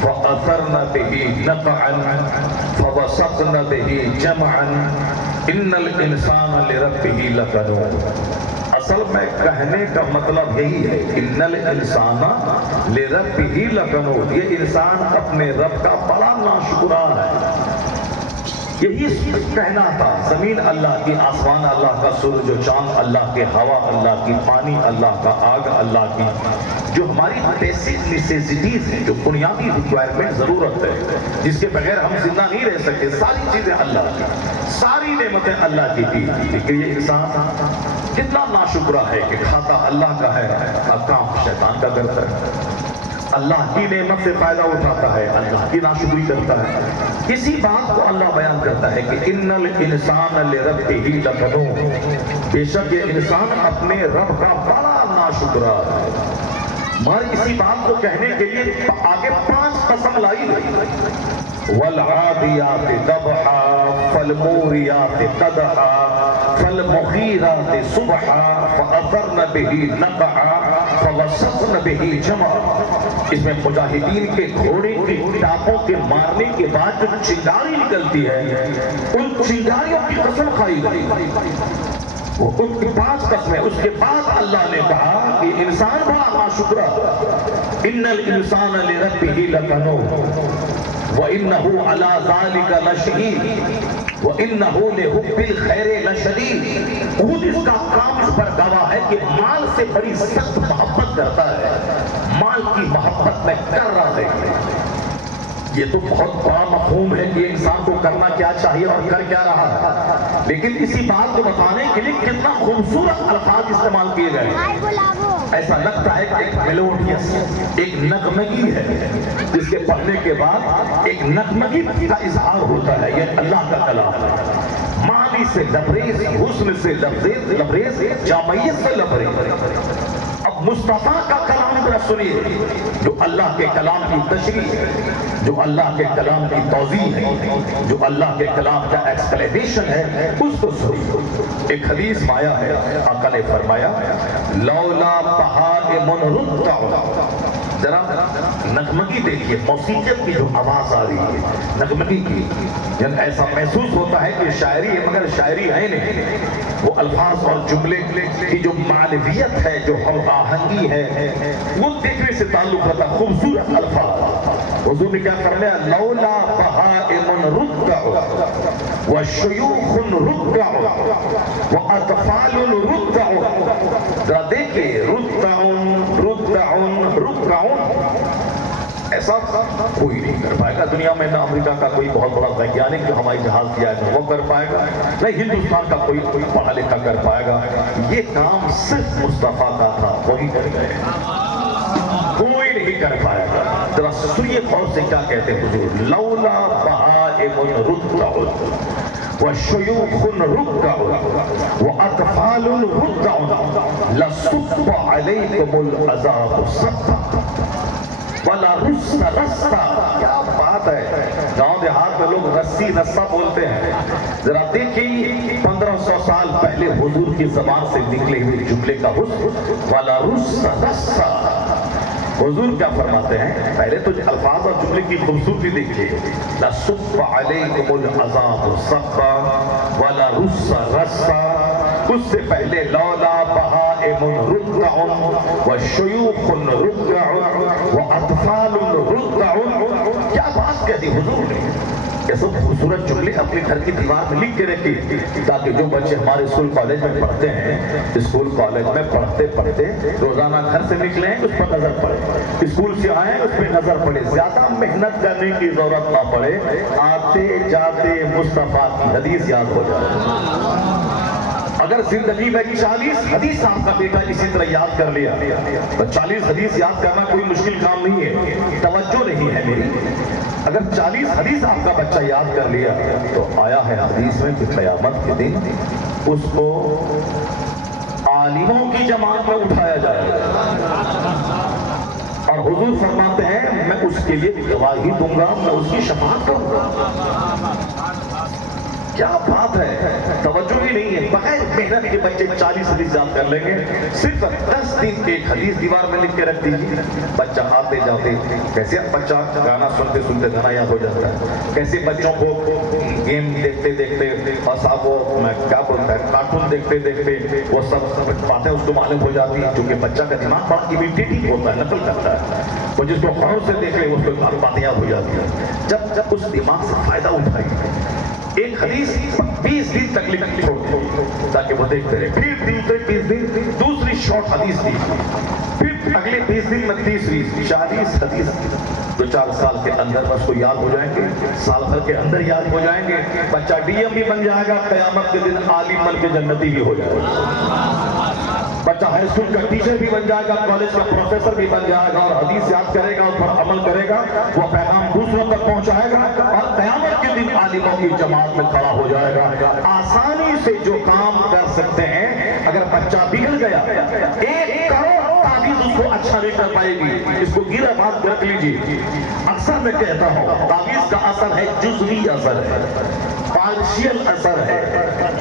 فَأَثَرْنَ بِهِ نَقْعًا فَوَسَطْنَ بِهِ جَمْعًا إِنَّ الْإِنسَانَ لِرَبِّهِ لَكَنُودٌ. اصل میں کہنے کا مطلب یہی ہے، ان الانسان لربہ لکنود، یہ انسان اپنے رب کا بڑا ناشکرا ہے. یہی کہنا تھا. زمین اللہ کی، آسمان اللہ کا، سورج و چاند اللہ کے، ہوا اللہ کی، پانی اللہ کا، آگ اللہ کی. جو ہماری بیسک نیسیسٹیز ہیں، جو بنیادی ریکوائرمنٹ ضرورت ہے، جس کے بغیر ہم زندہ نہیں رہ سکتے، ساری چیزیں اللہ کی، ساری نعمتیں اللہ کی دی. لیکن یہ انسان کتنا ناشکرا ہے کہ کھاتا اللہ کا ہے اور کام شیطان کا کرتا ہے. اللہ کی نعمت سے فائدہ اٹھاتا ہے، اللہ کی ناشکری کرتا ہے. اسی بات کو اللہ بیان کرتا ہے کہ ان الانسان لربہ لکنود، بے شک یہ انسان اپنے رب کا بڑا ناشکرا ہے. مگر اسی بات کو کہنے کے لیے آگے 5 قسم لائی گئی. والعادیات ضبحا فالموریات قدحا فالمغیرات صبحا فأثرن به نقعا فوسطن به جمعا. اس میں مجاہدین کے گھوڑے کی ٹاپوں کے مارنے کے بعد جو چنگاری نکلتی ہے، ان چنگاریوں کی قسم کھائی گئی. وہ ان کی 5 قسمیں. اس کے بعد اللہ نے کہا کہ انسان بڑا ناشکرا. ان الانسان لربہ لکنود. وَإِنَّهُ عَلَى ذَلِكَ لَشَهِيدٌ وَإِنَّهُ لِحُبِّ الْخَيْرِ لَشَدِيدٌ خود اس کا کام اس پر گواہ ہے کہ مال سے بڑی سخت محبت کرتا ہے، مال کی محبت میں کر رہا ہے۔ یہ تو بہت بڑا مفہوم ہے کہ انسان کو کرنا کیا چاہیے اور کر کیا رہا ہے، لیکن اسی بات کو بتانے کے لیے کتنا خوبصورت الفاظ استعمال کیے گئے۔ ایسا لگتا ہے کہ ایک میلوڈیس، ایک نغمگی ہے جس کے پڑھنے کے بعد ایک نغمگی کا اظہار ہوتا ہے۔ یہ اللہ کا کلام ہے، معنی سے لبریز، حسن سے لبریز، جامعیت سے لبریز۔ اب مصطفیٰ کا کلام ذرا سنیے، جو اللہ کے کلام کی تشریح ہے، جو اللہ کے کلام کی توضیح ہے، جو اللہ کے کلام کا ایکسپلینیشن ہے، اس کو سنیے۔ ایک حدیث میں آیا ہے، آقا نے فرمایا لولا بہائم رتع، ذرا نغمگی دیکھیے، موسیقیت کی جو آواز آ رہی ہے نغمگی کی، یعنی ایسا محسوس ہوتا ہے کہ شاعری ہے مگر شاعری ہے نہیں، وہ الفاظ اور جملے کی جو معنویت ہے، جو ہم آہنگی ہے، وہ دیکھنے سے تعلق رہتا ہے۔ خوبصورت الفاظ حضور نے کیا فرمایا لولا بہائم رتع وشیوخ رتع واطفال رتع، ذرا دیکھیے رتع رتع رتع، ایسا کوئی نہیں کر پائے گا دنیا میں، نہ امریکہ کا کوئی بہت بڑا ویگیانک جو ہوائی جہاز کیا ہے وہ کر پائے گا، نہ ہندوستان کا کوئی پڑھا لکھا کر پائے گا۔ یہ کام صرف مصطفیٰ کا تھا، وہی کر گئے، کوئی نہیں کر پائے گا۔ ذرا سنیے غور سے کیا کہتے ہیں حضور، لولا بہائم رتع وشیوخ رتع واطفال رتع لصب علیکم العذاب صبا ولا رس رسا۔ کیا بات ہے، گاؤں دیہات میں لوگ رسی رسا بولتے ہیں۔ ذرا دیکھیں 1500 سال پہلے حضور کی زبان سے نکلے ہوئے جملے کا حسن، ولا رس رسا۔ حضور کیا فرماتے ہیں، پہلے تو الفاظ اور جملے کی خوبصورتی دیکھیے، لصب علیکم العذاب صبا ولا رس رسا، اس سے پہلے لولا بہائم رتع وشیوخ رتع واطفال رتع۔ کیا بات کہہ دی حضور نے، یہ سب خوبصورت جملے اپنے گھر کی دیوار میں لکھ کے رکھی، تاکہ جو بچے ہمارے اسکول کالج میں پڑھتے ہیں، اسکول کالج میں پڑھتے پڑھتے روزانہ گھر سے نکلیں اس پر نظر پڑے، اسکول سے آئیں اس پہ نظر پڑے، زیادہ محنت کرنے کی ضرورت نہ پڑے، آتے جاتے مصطفیٰ کی حدیث یاد ہو جائے۔ اگر زندگی میں 40 حدیث آپ کا بیٹا اسی طرح یاد کر لیا تو 40 حدیث یاد کرنا کوئی مشکل کام نہیں ہے، توجہ نہیں ہے میری۔ اگر 40 حدیث آپ کا بچہ یاد کر لیا تو آیا ہے حدیث میں کہ قیامت کے دن اس کو عالموں کی جماعت میں اٹھایا جائے گا، اور حضور فرماتے ہیں میں اس کے لیے گواہی دوں گا، میں اس کی شفاعت کروں گا۔ کیا بات ہے، توجہ ہی نہیں ہے۔ بغیر محنت کے بچے 40 حدیث یاد کر لیں گے، صرف 10 دن کی ایک حدیث دیوار میں لکھ کے رکھ دیجیے، بچہ آتے جاتے کیسے بچہ گانا سنتے سنتے گانا یاد ہو جاتا ہے، کیسے بچوں کو گیم دیکھتے دیکھتے اور صاحب وہ کیا بولتا ہے کارٹون دیکھتے دیکھتے وہ سب باتیں اس کو معلوم ہو جاتی ہیں، کیونکہ بچہ کا دماغ بڑا امیٹیٹو ہوتا ہے، نقل کرتا ہے، وہ جس کو غور سے دیکھ لے اس کو باتیں یاد ہو جاتی ہیں۔ جب اس دماغ سے فائدہ اٹھائیے، ایک حدیث 20 دن تک لکھ چھوڑ تاکہ وہ دیکھتے رہے، پھر 20 دن دوسری شارٹ حدیث دی، پھر اگلے 20 دن میں تیسری، 40 حدیث 2-4 سال کے اندر بس کو یاد ہو جائیں گے، سال بھر کے اندر یاد ہو جائیں گے، بچہ ڈی ایم بھی بن جائے گا، قیامت کے دن عالم بن کے جنتی بھی ہو جائے گا، بچہ ہائی اسکول کا ٹیچر بھی بن جائے گا، کالج کا پروفیسر بھی بن جائے گا، اور حدیث یاد کرے گا، اس پر عمل کرے گا، وہ پیغام دوسروں تک پہنچائے گا، اور قیامت کے دن عالموں کی جماعت میں کھڑا ہو جائے گا۔ آسانی سے جو کام کر سکتے ہیں، اگر بچہ بگڑ گیا 1 کروڑ تعویذ اس کو اچھا نہیں کر پائے گی، اس کو گرا بات رکھ لیجیے۔ اکثر میں کہتا ہوں تعویذ کا اثر ہے جزوی اثر ہے، پارشل اثر ہے،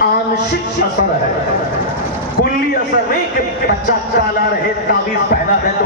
آنشک اثر ہے، کلی اثر نہیں کہ بچہ کالا رہے تعویذ پہنا ہے تو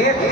1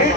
1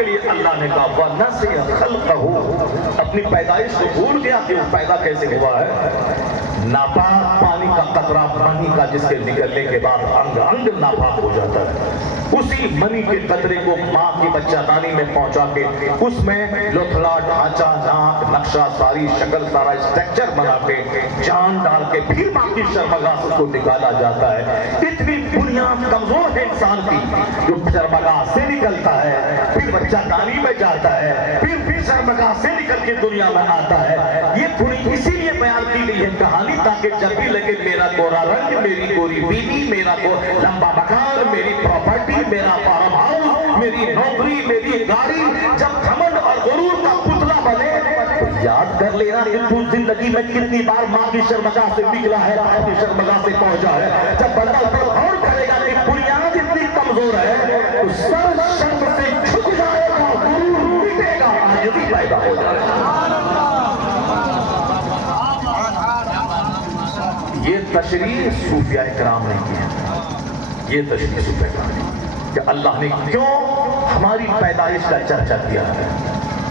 کے لیے اللہ نے کہا وَنَسِيَ خَلْقَهُ، اپنی پیدائش کو بھول گیا کہ وہ پیدا کیسے ہوا ہے۔ ناپاک پانی کا قطرہ منی کا جس کے نکلنے کے بعد انگ انگ ناپاک ہو جاتا ہے، اسی منی کے قطرے کو ماں کی بچہ دانی میں پہنچا کے اس میں لوتھڑا ڈھانچہ ناک نقشہ ساری شکل سارا اسٹرکچر بنا کے جان ڈال کے پھر ماں کی شرمگاہ کو نکالا جاتا ہے۔ اتنی بنیاد کمزور ہے انسان کی، جو شرمگاہ سے نکلتا ہے پھر بچہ دانی میں جاتا ہے پھر شرمگاہ سے نکل کے دنیا میں آتا ہے۔ یہ پوری اسی لیے بیان کی گئی ہے کہانی تاکہ جب بھی لگے میرا گورا رنگ، میری گوری بیوی، میرا لمبا مکان، میری پراپرٹی، میرا فارم ہاؤس، میری نوکری، میری گاڑی، جب گھمنڈ اور غرور کا پتلا بنے تو یاد کر لینا کہ تو زندگی میں کتنی بار ماں کی شرمگاہ سے نکلا ہے، باپ کی شرمگاہ سے پہنچا ہے۔ جب بندہ اس پر غور کرے گا کہ بنیاد اتنی کمزور ہے تو سر شرم سے جھک جائے گا، غرور مٹے گا، عاجزی پیدا ہو جائے گا۔ یہ تشریح صوفیاء کرام نے کی ہے، یہ تشریح صوفیاء کرام نے کہ اللہ نے کیوں ہماری پیدائش کا چرچا کیا ہے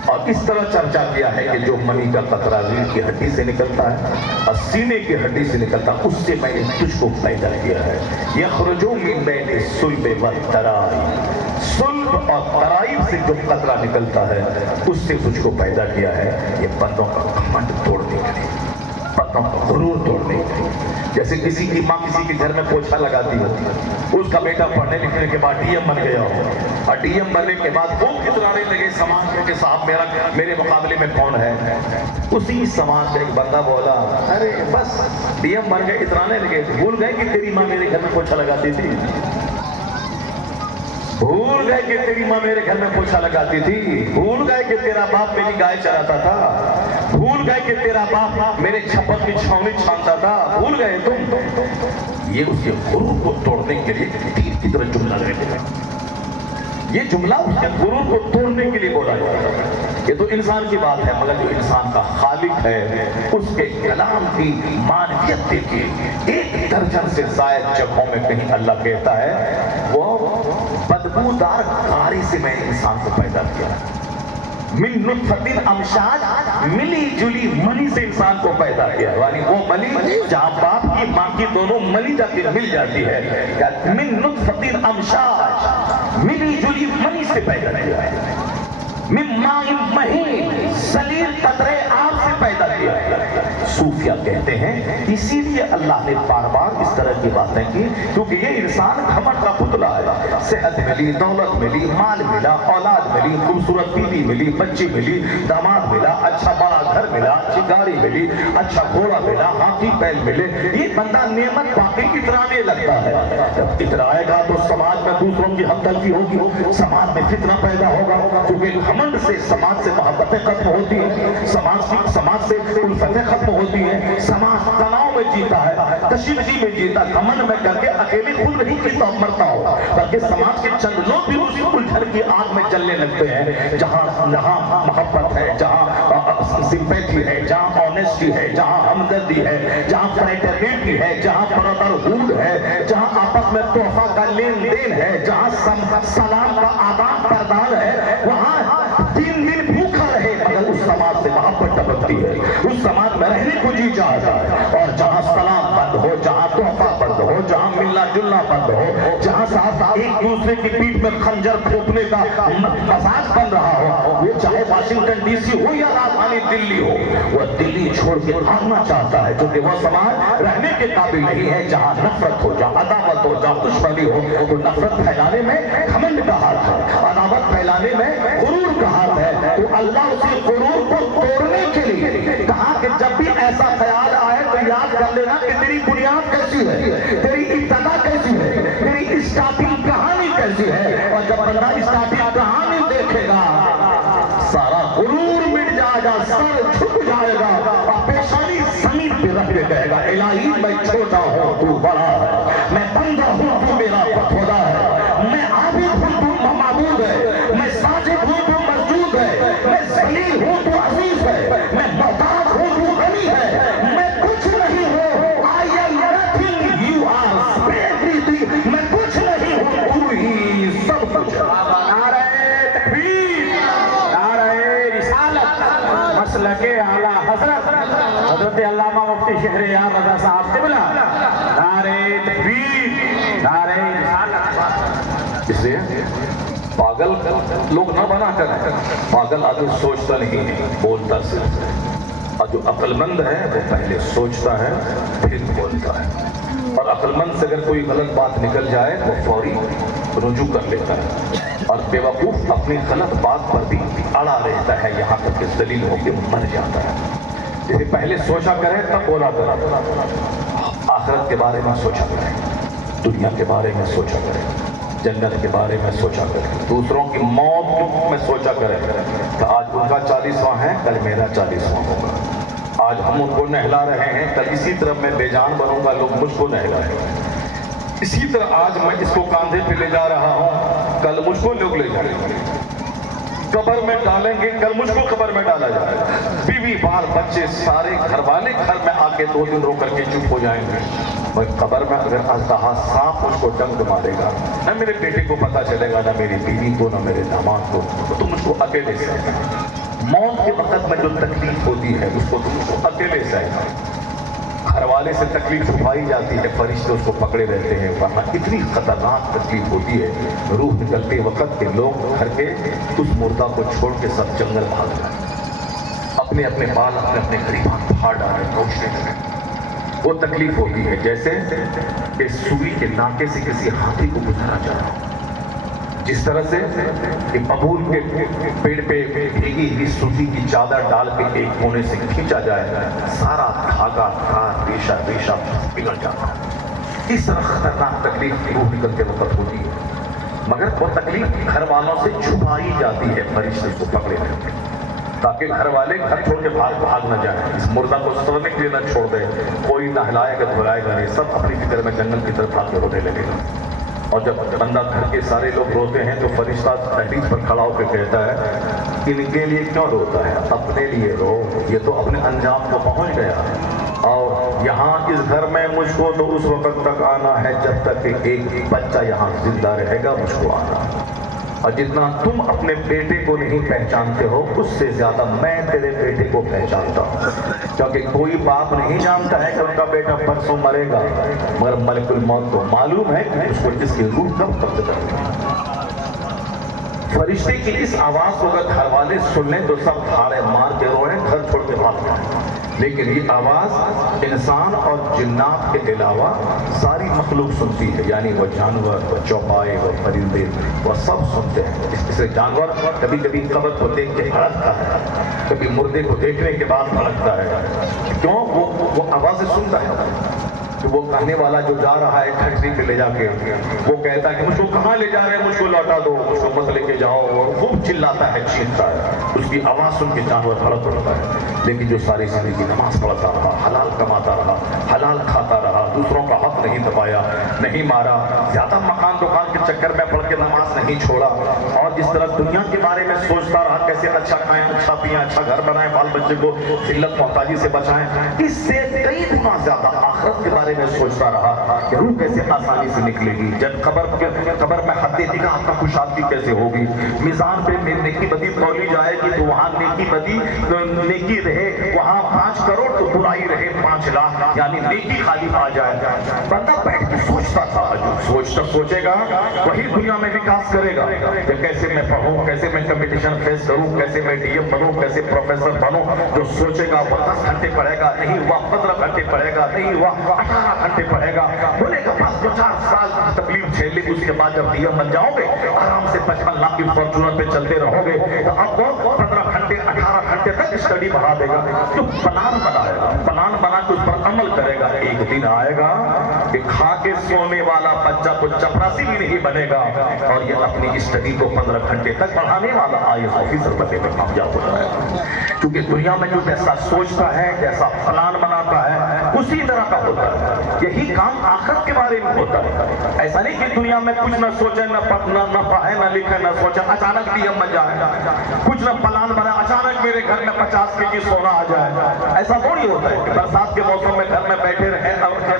اور اس طرح چرچا کیا ہے کہ جو منی کا قطرہ ریڑھ کی ہڈی سے نکلتا ہے اور سینے کی ہڈی سے نکلتا ہے، اس سے میں نے تجھ کو پیدا کیا ہے۔ یخرج من بین الصلب والترائب، صلب اور ترائب سے جو قطرہ نکلتا ہے اس سے تجھ کو پیدا کیا ہے۔ یہ بندوں کا گھمنڈ توڑنے کے لیے، بندوں کا غرور توڑنے کے لیے۔ جیسے کسی کی ماں کسی کے گھر میں پوچھا لگاتی ہوتی ہے، اس کا بیٹا پڑھنے لکھنے کے بعد ڈی ایم بن گیا ہو اور ڈی ایم بننے کے بعد وہ کترانے لگے سماج میں کہ صاحب میرے مقابلے میں کون ہے۔ اسی سماج کا ایک بندہ بولا ارے بس ڈی ایم بن گئے، اترانے لگے، بھول گئے کہ تیری ماں میرے گھر میں پوچھا لگاتی تھی، بھول گئے کہ تیری ماں میرے گھر میں پوچھا لگاتی تھی، بھول گئے کہ تیرا باپ میری گائے چراتا تھا، بھول گئے کہ تیرا باپ میرے چھپر کی چھاؤنی چھانتا تھا، بھول گئے تم۔ یہ اس کے غرور کو توڑنے کے لیے تیر کی طرح جملہ رہتے ہیں۔ یہ جملہ اس کے غرور کو توڑنے کے لیے بولا جاتا ہے۔ یہ تو انسان کی بات ہے، مگر جو انسان کا خالق ہے اس کے کلام کی معنویت دیکھیے۔ ایک درجن سے زائد جگہوں میں کہیں اللہ کہتا ہے وہ بدبودار گاری سے میں انسان کو پیدا کیا ہے، من نطفۃ امشاج، ملی جلی منی سے انسان کو پیدا کیا، یعنی وہ منی جہاں باپ کی ماں کی دونوں منی جا کے مل جاتی ہے، من نطفۃ امشاج، ملی جلی منی سے پیدا کیا ہے، من ماء مہین، سلیل قطرے آب سے پیدا کیا ہے۔ صوفیہ کہتے ہیں اسی لیے اللہ نے بار بار اس طرح کی باتیں کی کیونکہ یہ انسان گھمنڈ کا پتلا ہے۔ صحت ملی، دولت ملی، مال ملا، اولاد ملی، خوبصورت بیوی ملی، بچی ملی، داماد ملا، اچھا بڑا گھر ملا، اچھی گاڑی ملی، اچھا گھوڑا ملا، ہاتھی بیل ملے، یہ بندہ نعمت باقی اترانے لگتا ہے۔ جب اترائے گا تو سماج میں دوسروں کی حق تلفی ہوگی، سماج میں فتنہ پیدا ہوگا کیونکہ گھمنڈ سے سماج سے محبتیں ختم ہوتی ہیں، سماج سے الفتیں ختم ہوتی ہیں، سماج تناؤ میں جیتا ہے، کشیدگی میں جیتا، گھمنڈ میں کر کے اکیلے خود نہیں جیتا مرتا ہو بلکہ سماج کے چند لوگ بھی اسی الجھن کی آگ میں جلنے لگتے ہیں۔ جہاں محبت ہے، جہاں سمپیتھی ہے، جہاں آنیسٹی ہے، جہاں ہمدردی ہے، جہاں فریٹرنیٹی ہے، جہاں برادرہوڈ ہے، جہاں آپس میں تحفہ کا لین دین ہے، جہاں سلام کا آداب پردان ہے، وہاں تین دن بھوکا رہے مگر اس سماج سے محبت ٹپکتی ہے، اس سماج میں رہنے کو جی چاہتا ہے۔ اور جہاں سلام بند ہو، جہاں تحفہ بند ہو، جہاں ملنا جلنا بند ہو، جہاں ساتھ ایک دوسرے کی پیٹھ میں خنجر پھونکنے کا مزاج بن رہا ہو، وہ چاہے واشنگٹن ڈی سی ہو یا راجدھانی دلی ہو، وہ دلی چھوڑ کے بھاگنا چاہتا ہے کیونکہ وہ سماج رہنے کے قابل نہیں ہے۔ جہاں نفرت ہو، جہاں عداوت ہو، جہاں دشمنی ہو، تو نفرت پھیلانے میں گھمنڈ کا ہاتھ ہے، عداوت پھیلانے میں غرور کا ہاتھ ہے۔ تو اللہ اسی غرور کو توڑنے کے لیے کہا کہ جب بھی ایسا خیال آئے تو یاد کر لینا کہ تیری بنیاد کیسی ہے، تیری ابتدا کیسی ہے، تیری اسٹارٹنگ کہانی کیسی ہے۔ اور جب بندہ اسٹارٹنگ کہانی دیکھے گا سارا غرور مٹ جائے گا، سر جھک جائے گا اور پیشانی زمین پہ رکھ کے کہے گا الہی میں چھوٹا ہوں تو بڑا ہے، میں بندہ ہوں تو میرا خدا ہے، میں عابد ہوں تو معبود ہے، میں ساجد ہوں تو مسجود ہے، میں ذلیل ہوں تو عزیز ہے، میں محتاج ہوں تو غنی ہے، میں کچھ نہیں ہوں، I am nothing, you are everything، میں کچھ نہیں ہوں تو ہی سب کچھ۔ نعرہ تکبیر، علامہ مفتی شہریار رضا صاحب قبلہ نعرہ تکبیر نعرہ رسالت۔ اس لیے پاگل لوگ نہ بنا کر، پاگل آدمی سوچتا نہیں ہے، بولتا صرف ہے، اور جو عقل مند ہے وہ پہلے سوچتا ہے پھر بولتا ہے، اور عقل مند سے اگر کوئی غلط بات نکل جائے وہ فوری رجوع کر لیتا ہے، اور بے وقوف اپنی غلط بات پر بھی اڑا رہتا ہے یہاں تک کہ ذلیل ہو کے مر جاتا ہے۔ جسے پہلے سوچا کرے تب بولا کرے، آخرت کے بارے میں سوچا کرے، دنیا کے بارے میں سوچا کرے، جنت کے بارے میں سوچا کرے، دوسروں کی موت میں سوچا کرے کہ آج ان کا 40واں ہے، کل میرا 40واں ہوگا، آج ہم ان کو نہلا رہے ہیں، کل اسی طرح میں بے جان بنوں گا، لوگ مجھ کو نہلائیں گے، اسی طرح آج میں اس کو کاندھے پہ لے جا رہا ہوں، کل مجھ کو لوگ لے جائیں گے، قبر میں ڈالیں گے، کل مجھ کو قبر میں ڈالا جائے گا، بیوی بال بچے سارے گھر والے گھر میں آ کے 2 دن رو کر کے چپ ہو جائیں گے، اور قبر میں اگر اژدہا سانپ مجھ کو ڈنک مارے گا، نہ میرے بیٹے کو پتہ چلے گا، نہ میری بیوی کو، نہ میرے داماد کو، تو مجھ کو اکیلے سہنا، موت کے وقت میں جو تکلیف ہوتی ہے اس کو تم کو اکیلے سہنا، گھر والے سے تکلیف چھپائی جاتی ہے، فرشتے اس کو پکڑے رہتے ہیں، ورنہ اتنی خطرناک تکلیف ہوتی ہے، روح نکلتے وقت کے لوگ گھر کے اس مردہ کو چھوڑ کے سب جنگل بھاگ جائیں، اپنے اپنے بال اپنے اپنے قریبان پھاڑ ڈالے، کوشنے لگے، وہ تکلیف ہوتی ہے جیسے کہ سوئی کے ناکے سے کسی ہاتھی کو گزارا جا رہا ہو، جس طرح سے کہ ببول کے پیڑ پہ بھیگی ہوئی سوتی کی چادر ڈال کے ایک کونے سے کھینچا جائے، سارا دھاگا ریشہ ریشہ پگھل جاتا ہے، اس طرح خطرناک تکلیف کی روح نکلتے وقت ہوتی ہے، مگر وہ تکلیف گھر والوں سے چھپائی جاتی ہے، فرشتے کو پکڑے رہتے ہیں تاکہ گھر والے گھر چھوڑ کے بھاگ نہ جائیں، اس مردہ کو سونے کے لیے نہ چھوڑ دے، کوئی نہ ہلائے گا دھلائے گا نہیں، سب اپنی فکر میں جنگل کی طرف بھاگ کے رونے لگے گا، اور جب بندہ گھر کے سارے لوگ روتے ہیں تو فرشتہ دہلیز پر کھڑا ہو کے کہتا ہے ان کے لیے کیوں روتا ہے، اپنے لیے رو، یہ تو اپنے انجام کو پہنچ گیا، اور یہاں اس گھر میں مجھ کو تو اس وقت تک آنا ہے جب تک کہ ایک بچہ یہاں زندہ رہے گا، مجھ کو آنا، اور جتنا تم اپنے بیٹے کو نہیں پہچانتے ہو اس سے زیادہ میں تیرے بیٹے کو پہچانتا ہوں، کیونکہ کوئی باپ نہیں جانتا ہے کہ ان کا بیٹا پرسوں مرے گا، مگر ملک الموت کو معلوم ہے کہ اس کو جس کی روح کب قبض کرے گی۔ فرشتے کی اس آواز کو اگر گھر والے سن لیں تو سب ہارے مار کے روئیں، گھر چھوڑ کے بھاگ جائیں، لیکن یہ آواز انسان اور جنات کے علاوہ ساری مخلوق سنتی ہے، یعنی وہ جانور، وہ چوپائے، وہ پرندے، وہ سب سنتے ہیں، اس سے جانور کبھی کبھی قبر کو دیکھ کے بھڑکتا ہے، کبھی مردے کو دیکھنے کے بعد بھڑکتا ہے، کیوں؟ وہ آوازیں سنتا ہے، کہ وہ کہنے والا جو جا رہا ہے ٹھٹری پہ لے جا کے وہ کہتا ہے کہ مجھ کو کہاں لے جا رہے ہیں، مجھ کو لوٹا دو، مجھ کو مت لے کے جاؤ، اور خوب چلاتا ہے، چیختا ہے، اس کی آواز سن کے جانور بھڑک اٹھتا ہے، لیکن جو ساری زندگی نماز پڑھتا رہا، حلال کماتا رہا، حلال کھاتا رہا، دوسروں کا حق نہیں دبایا، نہیں مارا، زیادہ مکان دکان کے چکر میں پڑھ کے نماز نہیں چھوڑا، اور جس طرح دنیا کے بارے میں سوچتا رہا کیسے اچھا کھائیں، اچھا پئیں، اچھا گھر بنائیں، بال بچے کو ذلت محتاجی سے بچائیں، اس سے کئی گنا زیادہ آخرت کے بارے میں سوچتا رہا کہ روح کیسے آسانی سے نکلے گی، جب قبر میں حد نگاہ کا کشادگی کیسے ہوگی، میزان پہ نیکی بدی تولی جائے گی تو وہاں نیکی بدی نیکی رہے، وہاں 5 کروڑ تو برائی رہے 5 لاکھ، یعنی نیکی خالی آ جائے، بندہ بیٹھ کے سوچتا تھا، جو سوچے گا وہی دنیا میں وکاس کرے گا، کہ کیسے میں پڑھوں، کیسے میں کمپٹیشن فیس کروں، کیسے میں ڈی ایم بنوں، کیسے پروفیسر بنوں، جو سوچے گا وہ 10 گھنٹے پڑھے گا، نہیں ہوا 15 گھنٹے پڑھے گا، نہیں ہوا 18 گھنٹے پڑھے گا، بولے گا بس 50 سال کی تکلیف جھیل لی، اس کے بعد جب ڈی ایم بن جاؤ گے آرام سے 55 لاکھ کی فارچونر پہ چلتے رہو گے، تو آپ کو 15 گھنٹے 18 گھنٹے تک اسٹڈی بڑھا دے گا، تو پلان بنائے گا، پلان بنا کے اس پر عمل کرے گا، ایک دن آئے گا کہ کھا کے سونے والا بچہ کو چپراسی بھی نہیں بنے گا، اور یہ اپنی اسٹڈی کو 15 گھنٹے تک بڑھانے والا IAS آفیسر بننے میں کامیاب ہو جائے گا، کیونکہ دنیا میں جو جیسا سوچتا ہے، جیسا پلان بناتا ہے، اسی طرح کا ہوتا ہے، یہی کام آخرت کے بارے میں ہوتا ہے، ایسا نہیں کہ دنیا میں کچھ نہ سوچے، نہ پڑھے، نہ لکھے، نہ سوچے، اچانک ڈی ایم بن جائے، کچھ نہ پلان بنا، اچانک میرے گھر میں 50 کے جی سونا آ جائے، ایسا تھوڑی ہوتا ہے کہ برسات کے موسم میں گھر میں بیٹھے رہے اور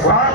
7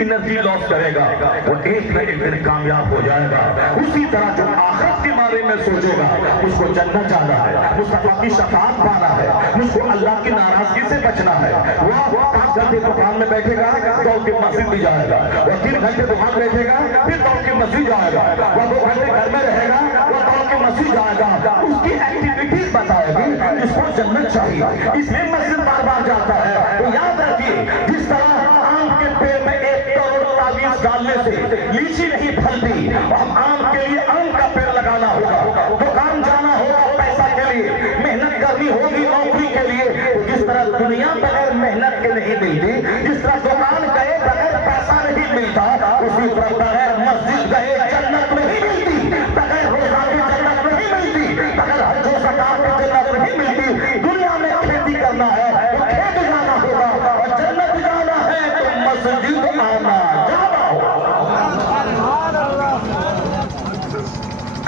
انرجی لاس کرے گا وہ ایک نہ ایک دن کامیاب ہو جائے گا. اسی طرح جو آخرت کے بارے میں سوچے گا اس کو جنت جانا ہے, مصطفیٰ کی شفاعت پانا ہے, مجھ کو اللہ کی ناراضگی سے بچنا ہے. وہ 5 گھنٹے دکان میں بیٹھے گا دوڑ کے مسجد بھی جائے گا, وہ 3 گھنٹے دکان بیٹھے گا پھر دوڑ کے مسجد جائے گا, وہ 2 گھنٹے گھر میں رہے گا وہ دوڑ کے مسجد جائے گا. اس کی ایکٹیویٹیز بتائے گی اس کو جنت چاہیے, اس لیے مسجد بار بار جاتا ہے. تو یاد رکھیے جس طرح آم کے پیڑ میں 1 کروڑ تعویذ ڈالنے سے لیچی نہیں پھلتی, ہم آم کے لیے آم کا پیڑ لگانا ہوگا, دکان جانا ہوگا پیسہ کے لیے, محنت کرنی ہوگی نوکری کے لیے. تو جس طرح دنیا بغیر محنت کے نہیں ملتی, جس طرح دکان گئے بغیر پیسہ نہیں ملتا, اسی طرح بغیر مسجد گئے جنت نہیں ملتی, بغیر روزہ کی جنت نہیں ملتی, بغیر حج و زکات کی جنت نہیں ملتی. دنیا میں کھیتی کرنا ہے تو کھیت جانا ہوگا, اور جنت جانا ہے تو مسجد آنا جانا ہوگا.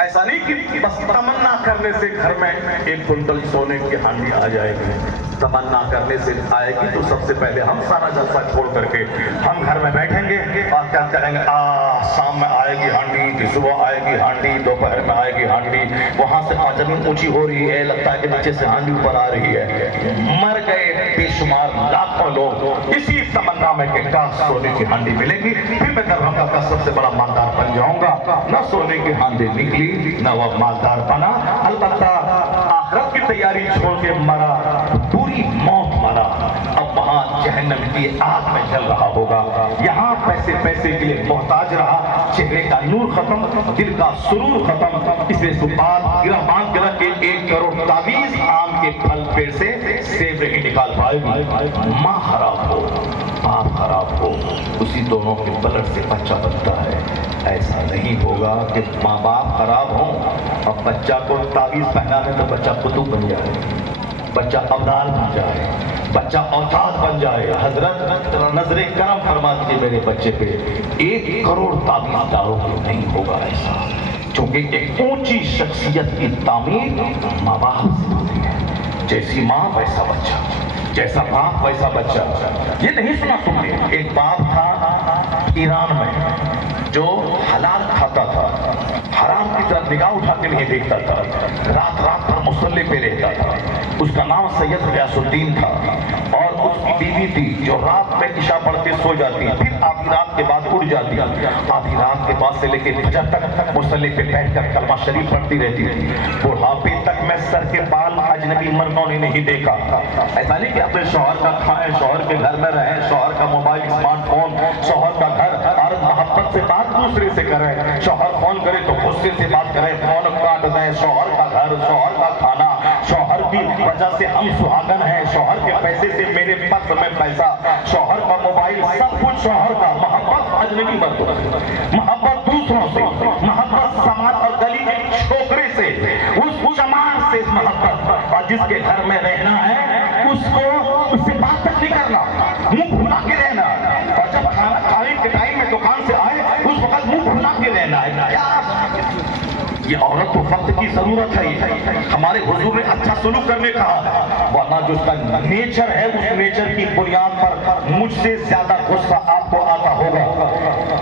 ایسا نہیں کہ بس تمنا کرنے سے گھر میں 1 کنٹل سونے کی ہانڈی آ جائے گی. تمنا کرنے سے آئے گی تو سب سے پہلے ہم سارا جلسہ چھوڑ کر کے ہم گھر میں بیٹھیں گے اور کیا کریں گے, شام میں آئے گی ہانڈی, صبح آئے گی ہانڈی, دوپہر میں آئے گی ہانڈی, وہاں سے زمین اونچی ہو رہی ہے, لگتا ہے کہ نیچے سے ہانڈی اوپر آ رہی ہے. مر گئے بے شمار لاکھوں لوگ اسی تمنا میں کہ کاش سونے کی ہانڈی ملے گی, پھر میں دربھنگہ کا سب سے بڑا مالدار بن جاؤں گا. نہ سونے کی ہانڈی نکلی نہ وہ مالدار بنا, البتہ آخرت کی تیاری چھوڑ کے مرا, پوری موت مرا, اب وہاں جہنم کی آگ میں جل رہا ہوگا. یہاں پیسے کے لیے محتاج رہا, چہرے کا نور ختم, دل کا سرور ختم. اس لیے سبحان گرہمان گرہ کے 1 کروڑ تعویذ آم کے پھل پیڑ سے سیب نہیں نکال پائے گی. ماں خراب ہو, باپ خراب ہو, اسی دونوں کے بلڈ سے بچہ بنتا ہے. ایسا نہیں ہوگا کہ ماں باپ خراب ہوں اور بچہ کو تعویذ پہنانے تو بچہ قطب بن جائے, بچہ ابدال بن جائے, بچہ اوتاد بن جائے. حضرت نظر کرم فرما دیجیے میرے بچے پہ, 1 کروڑ تعویذ داروں کو نہیں ہوگا ایسا, چونکہ ایک اونچی شخصیت کی تعمیر ماں باپ سے ہوتی ہے. جیسی ماں ویسا بچہ, جیسا باپ ویسا بچہ. یہ نہیں سنا تم نے, ایک باپ تھا ایران میں جو حلال کھاتا تھا, حرام کی طرف نگاہ اٹھا کے نہیں دیکھتا تھا, رات رات پر مصلی پہ رہتا تھا. اس کا نام سید غیاث الدین تھا, اور اس کی بیوی تھی جو رات میں عشاء پڑھ کے سو جاتی, پھر آدھی رات کے بعد اٹھ جاتی, آدھی رات کے بعد سے لے کے فجر تک مصلی پہ بیٹھ کر کلمہ شریف پڑھتی رہتی تھی. بڑھاپے تک میں سر کے بال اجنبی مردوں نے نہیں دیکھا. ایسا نہیں کہ اپنے شوہر کا کھائیں, شوہر کے گھر میں رہیں, شوہر کا موبائل اسمارٹ فون, شوہر کا گھر, اور محبت سے بات دوسرے سے کریں. شوہر فون کرے تو غصے سے بات کریں, فون کاٹ دیں. شوہر کا گھر, شوہر کا کھانا, شوہر کی وجہ سے ہم سہاگن ہیں, شوہر کے پیسے سے میرے پرس میں پیسہ, شوہر کا موبائل, سب کچھ شوہر کا. محبت اجنبی مردوں سے, محبت دوسروں سے, محبت سماج اور گلی کے چھوکرے سے, اس چمار سے محبت. اور جس کے گھر میں رہنا ہے اس سے بات تک نہیں کرنا, منہ بھلا کے رہنا, اور جب کھانا کھانے کے ٹائم میں دکان سے آئے اس وقت منہ بھلا کے رہنا ہے. یہ عورت کو وقت کی ضرورت ہے. ہمارے حضور نے اچھا سلوک کرنے کہا ہے, ورنہ جو اس کا نیچر ہے اس نیچر کی بنیاد پر مجھ سے زیادہ غصہ آپ کو آتا ہوگا.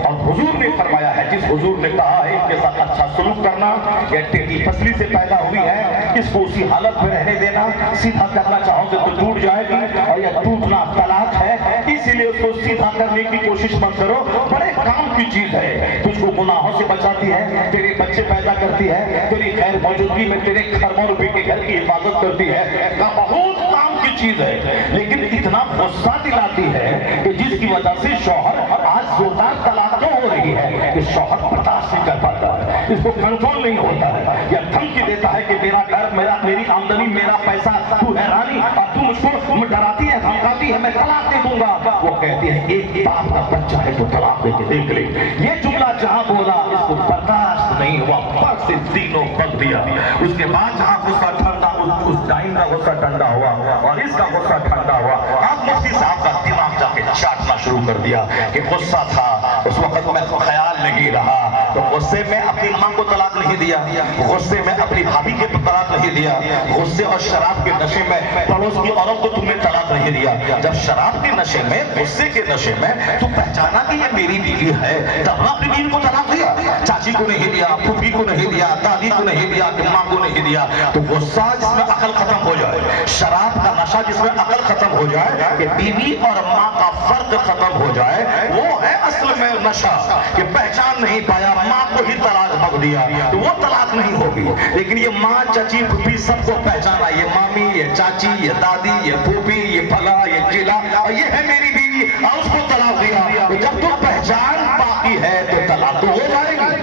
اور حضور نے فرمایا ہے, جس حضور نے کہا ہے اس کے ساتھ اچھا سلوک کرنا, یا ٹیڑھی پسلی سے پیدا ہوئی ہے اس کو اسی حالت میں رہنے دینا, سیدھا کرنا چاہو گے تو ٹوٹ جائے گی, اور یہ ٹوٹنا طلاق ہے. اسی لیے اس کو سیدھا کرنے کی کوشش مت کرو, بڑے کام کی چیز ہے, تجھ کو گناہوں سے بچاتی ہے, تیرے بچے پیدا کرتی ہے, تیری خیر موجودگی میں تیرے خرموں روپے کے گھر کی حفاظت کرتی ہے, بہت کام کی چیز ہے. لیکن اتنا غصہ دلاتی ہے کہ جس کی وجہ سے شوہر آج زوردار طلاق ہو رہی ہے کہ شوہر برداشت نہیں کر پاتا ہے, اس کو کنٹرول نہیں ہوتا ہے, یا دھمکی دیتا ہے کہ میرا گھر, میری آمدنی, میرا پیسہ, تو حیرانی, اور تو مجھ کو ڈراتی ہے, دھمکاتی ہے, میں طلاق دے دوں گا. وہ کہتی ہے ایک باپ کا بچہ ہے تو طلاق دے کے دیکھ لے. یہ جملہ جہاں بولا اس کو برداشت نہیں ہوا, پر سے تینوں پک دیا. اس کے بعد جہاں غصہ ٹھنڈا, اس ٹائم کا غصہ ٹھنڈا ہوا اور اس کا غصہ ٹھنڈا ہوا, اب مفتی صاحب کا دماغ جا کے چاٹنا شروع کر دیا کہ غصہ تھا, اس اس وقت میں خیال نہیں رہا، تو غصے میں اپنی ماں کو طلاق نہیں دیا، غصے میں اپنی بھابھی کے طلاق نہیں دیا، غصے اور شراب کے نشے میں پڑوس کی عورت کو تم نے طلاق نہیں دیا۔ جب شراب کے نشے میں، غصے کے نشے میں تو پہچانا کہ یہ میری بیوی ہے، تب اپنی بیوی کو طلاق دیا، چاچی کو نہیں دیا، پھوپھی کو نہیں دیا، دادی کو نہیں دیا، ماں کو نہیں دیا۔ تو غصہ جس میں عقل ختم ہو جائے، شراب کا نشہ جس میں عقل ختم ہو جائے، کہ بیوی اور ماں کا فرق ختم ہو جائے، وہ ہے اصل میں نشہ، کہ پہچان نہیں پایا، ماں کو ہی طلاق بک دیا، تو وہ طلاق نہیں ہوگی۔ لیکن یہ ماں، چچی، پھوپھی سب کو پہچانا، یہ مامی، یہ چاچی، یہ دادی، یہ پھوپھی، یہ پھلا، یہ چیلا، اور یہ ہے میری بیوی، اور اس کو طلاق دیا۔ تو جب تو پہچان باقی ہے تو طلاق تو ہو جائے گی،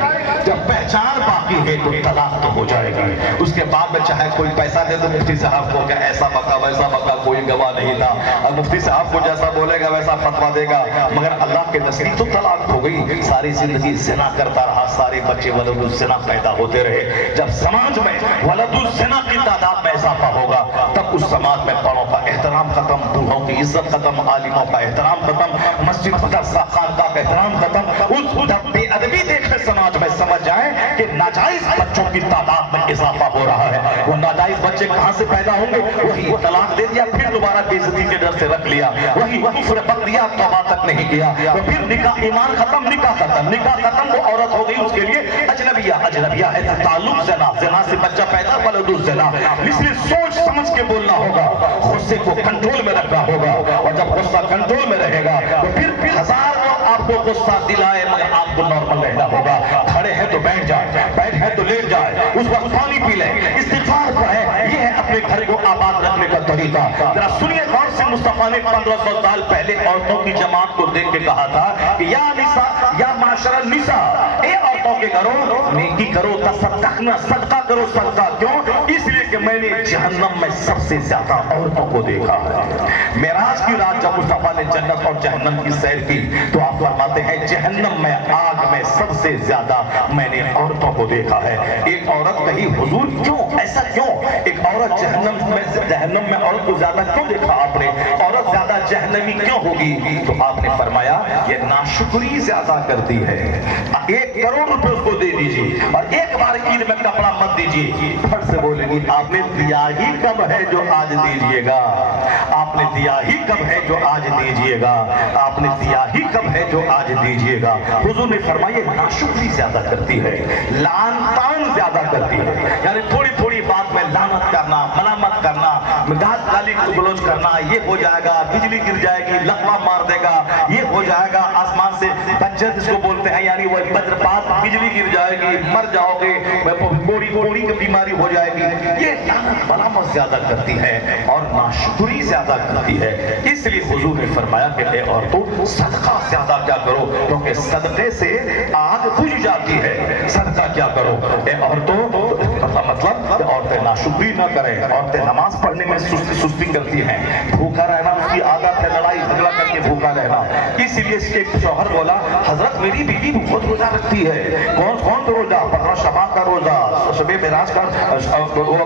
جب پہچان باقی ہے تو طلاق تو ہو جائے گی۔ اس کے بعد میں چاہے کوئی پیسہ دے تو مفتی صاحب کو کہ ایسا بکا ویسا بکا، کوئی گواہ نہیں تھا، اور مفتی صاحب کو جیسا بولے گا ویسا فتویٰ دے گا، مگر اللہ کے نزدیک تو طلاق ہو گئی۔ ساری زندگی زنا کرتا رہا، سارے بچے ولد الزنا پیدا ہوتے رہے۔ جب سماج میں ولد الزنا کی تعداد میں اضافہ ہوگا، تب اس سماج میں بڑوں کا احترام ختم، بوڑھوں کی عزت ختم، عالموں کا احترام ختم، مسجد مدرسہ خانقاہ کا احترام ختم۔ اس بے ادبی دیکھ کر سماج میں سمجھ جائیں کہ ناجائز بچوں کی تعداد میں اضافہ ہو رہا ہے۔ وہ ناجائز بچے کہاں سے پیدا ہوں گے؟ وہی طلاق دے دیا، پھر دوبارہ بے عزتی کے ڈر سے رکھ لیا، وہی کفر بک دیا، توبہ تک نہیں کیا، تو پھر نکاح، ایمان ختم، نکاح ختم، نکاح ختم، وہ عورت ہو گئی اس کے لیے اجنبیہ، اجنبیہ ہے تو تعلق زنا، زنا سے بچہ پیدا، ولد الزنا۔ اس لیے سوچ سمجھ کے بولنا ہوگا، غصے کو کنٹرول میں رکھنا ہوگا، اور جب غصہ کنٹرول میں رہے گا تو پھر ہزار لوگ آپ کو غصہ دلائے مگر آپ کو نارمل رہنا ہوگا۔ کھڑے ہیں تو بیٹھ جائے، بیٹھ ہے تو لیٹ جائے، اس وقت پانی پی لیں، استغفار پڑھیں، یہ ہے اپنے گھر کو آباد رکھنے کا طریقہ۔ ذرا سنیے غور سے، مصطفیٰ نے 1500 سال پہلے عورتوں کی جماعت کو دیکھ کے کہا تھا کہ یا نساء، یا معاشر النساء، اے عورتوں کے گھروں، نیکی کرو، تصدقنا، صدقہ کرو، صدقہ۔ کیوں؟ اس لیے کہ میں نے جہنم میں سب سے زیادہ عورتوں کو دیکھا ہے۔ معراج کی رات جب مصطفیٰ نے جنت اور جہنم کی سیر کی تو آپ فرماتے ہیں جہنم میں، آگ میں سب سے زیادہ میں نے عورتوں کو دیکھا ہے۔ ایک عورت کہی حضور کیوں، ایسا کیوں؟ ایک عورت جہنم میں عورت کو زیادہ کیوں دیکھا آپ نے؟ عورت زیادہ جہنمی کیوں ہوگی؟ تو آپ نے فرمایا یہ ناشکری زیادہ کرتی ہے۔ 1 کروڑ روپے اس کو دے دیجیے اور ایک بار عید میں کپڑا مت دیجیے، پھٹ سے بولے گی آپ نے دیا ہی کب ہے جو آج دیجیے گا، آپ نے دیا ہی کب ہے جو آج دیجیے گا، آپ نے دیا ہی کب ہے جو آج دیجیے گا۔ حضور نے فرمایا ناشکری زیادہ کرتی ہے، لعن طعن زیادہ کرتی ہے، یعنی تھوڑی تھوڑی بات میں لعنت کرنا، ملامت کرنا، گالی گلوچ کرنا، یہ ہو جائے گا، بجلی گر جائے گی، لقمہ مار دے گا، یہ ہو جائے گا، آسمان سے بجر جس کو بولتے ہیں، یعنی وہ وجرپات، بجلی گر جائے گی، مر جاؤ گے، کوڑی کی بیماری ہو جائے گی، یہ لعنت ملامت زیادہ کرتی ہے اور ناشکری زیادہ کرتی ہے۔ اس لیے حضور نے فرمایا کہ اے عورتوں صدقہ زیادہ کیا کرو، کیونکہ صدقے سے آگ بجھ جاتی ہے، صدقہ کیا کرو۔ اے عورتوں، مطلب کہ عورتیں ناشکری نہ کریں، عورتیں نماز پڑھنے میں سستی کرتی ہیں، بھوکا رہنا اس کی عادت ہے، لڑائی جھگڑا کر کے بھوکا رہنا۔ اس لیے اس کے ایک شوہر بولا حضرت میری بیوی بہت روزہ رکھتی ہے۔ کون کون تو روزہ؟ 15 شعبان کا روزہ، شب معراج کا،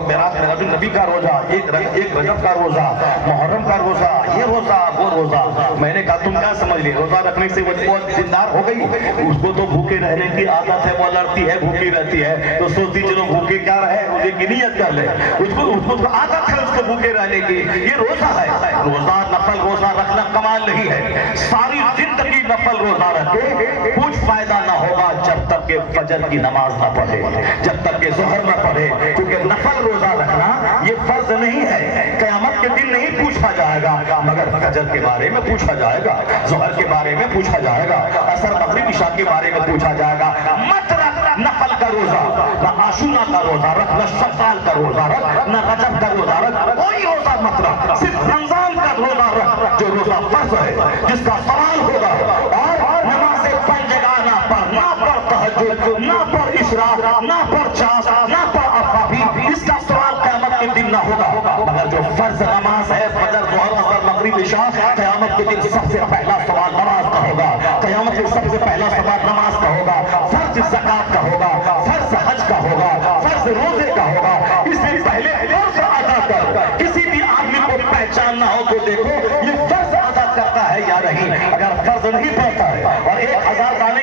معراج النبی کا روزہ، ایک رجب کا روزہ، محرم کا روزہ، یہ روزہ وہ روزہ۔ میں نے کہا تم کیا سمجھ لی روزہ رکھنے سے وہ دیندار ہو گئی؟ اس کو تو بھوکے رہنے کی عادت ہے، وہ لڑتی ہے، بھوکی رہتی ہے، تو سوچتی چلو بھوکے کیا رہے، روزے کی نیت کر لے، اس کو عادت ہے اس کو بھوکے رہنے کی۔ یہ روزہ ہے، روزہ نفل روزہ رکھنا کمال نہیں ہے، ساری زندگی نفل روزہ رکھے کچھ فائدہ نہ ہوگا جب تک کہ فجر کی نماز نہ پڑھے، جب تک کہ ظہر نہ پڑھے، کیونکہ نفل روزہ رکھنا یہ فرض نہیں ہے۔ قیامت کے دن نہیں پوچھا جائے گا، مگر فجر کے بارے میں پوچھا جائے گا، ظہر کے بارے میں پوچھا جائے گا، عصر مغرب عشاء کے بارے میں پوچھا جائے گا۔ مت رکھ نفل کا روزہ، نہ عاشورہ کا روزہ رکھ، نہ شوال کا روزہ رکھ، نہ رجب کا روزہ رکھ، کوئی روزہ مت رکھ، صرف رمضان کا روزہ رکھ جو روزہ فرض ہے، جس کا سوال ہوگا، اور نمازیں پنج جگہ نہ پڑھ، نہ پڑھ تہجد، نہ پڑھ اشراق، نہ پڑھ چاس، نہ پڑھ افابی، اس کا سوال قیامت کے دن نہ ہوگا، مگر جو فرض نماز ہے فجر ظہر عصر مغرب عشاء، قیامت کے دن سب سے پہلا سوال نماز کا ہوگا، قیامت کے سب سے پہلا سوال نماز کا ہوگا، فرض زکات کا ہوگا، فرض حج کا ہوگا، فرض روزے کا ہوگا۔ اس لیے پہلے فرض ادا کر، کسی بھی آدمی کو پہچاننا ہو تو دیکھو یہ فرض ادا کرتا ہے یا نہیں۔ اگر فرض نہیں پڑتا ہے اور 1000 دانے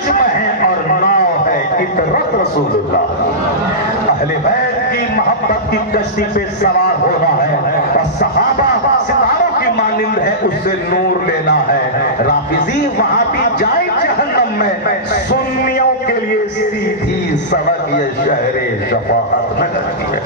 نجم ہے اور ناؤ ہے اطرت رسول اللہ. اہل بیت کی محبت کی کشتی پہ سوار ہونا ہے اور صحابہ ستاروں کی مانند ہے, اس سے نور لینا ہے. رافضی وہاں بھی جائے جہنم میں, سنیوں کے لیے سیدھی سڑک یہ شہر شفاعت نہ کرتی ہے.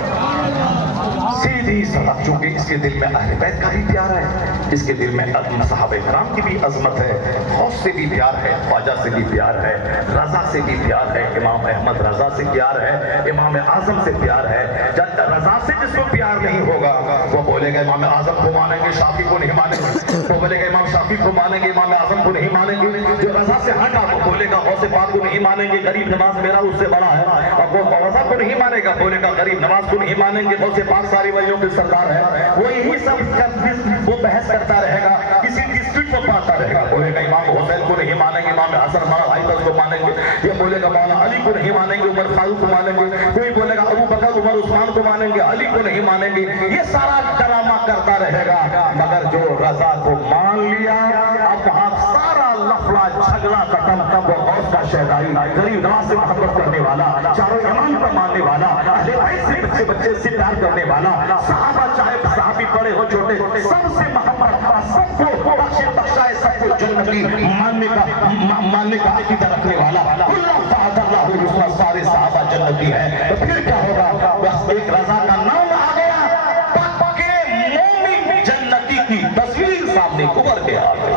سیدھی سڑک, چونکہ اس کے دل میں اہل بیت کا بھی پیار ہے, اس کے دل میں صحابہ کرام کی بھی عظمت ہے, غوث سے بھی پیار ہے, خواجہ سے بھی پیار ہے, رضا سے بھی پیار ہے, امام احمد رضا سے پیار ہے, امام اعظم سے پیار ہے. جب رضا سے جس کو پیار نہیں ہوگا وہ بولے گا امام اعظم کو مانیں گے, شافی کو نہیں مانیں گے. وہ بولے گا امام شافی کو مانیں گے, امام اعظم کو نہیں مانیں گے. جو رضا سے ہٹا وہ بولے گا غوث پاک کو نہیں مانیں گے, غریب نواز میرا اس سے بڑا ہے. اور وہ رضا کو نہیں مانے گا, بولے گا غریب نواز کو نہیں مانیں گے, غوث پاک ساری ولیوں کے سردار ہے. وہ یہی سب وہ بحث کرتا رہے گا, کسی ڈسپیوٹ کو پاتا رہے گا. بولے گا امام حسین کو نہیں مانیں گے, امام حسن کو مانیں گے. یہ بولے گا مولا علی کو نہیں مانیں گے, عمر فاروق کو مانیں گے. کوئی بولے گا ابو بکر عمر عثمان کو مانیں گے, علی کو نہیں مانیں گے. یہ سارا ڈرامہ کرتا رہے گا. مگر جو رضا کو مان لیا, اب وہاں سارا لفڑا جھگڑا ختم. وہ غوث کا شہدائی, غریب نواز سے محبت کرنے والا, چاروں امام کو ماننے والا, اہل بیت سے بچے سے پیار کرنے والا, صحابہ چاہے صحابی بڑے ہو چھوٹے سب سے محبت کا, سب کو بخشائے, سب کو جنتی ماننے کا عقیدہ رکھنے والا. اللہ سارے صحابہ جنتی ہیں. تو پھر کیا ہوگا؟ بس ایک رضا کا نام آ گیا, پکے مومن جنتی کی تصویر سامنے ابھر کے آ گئی.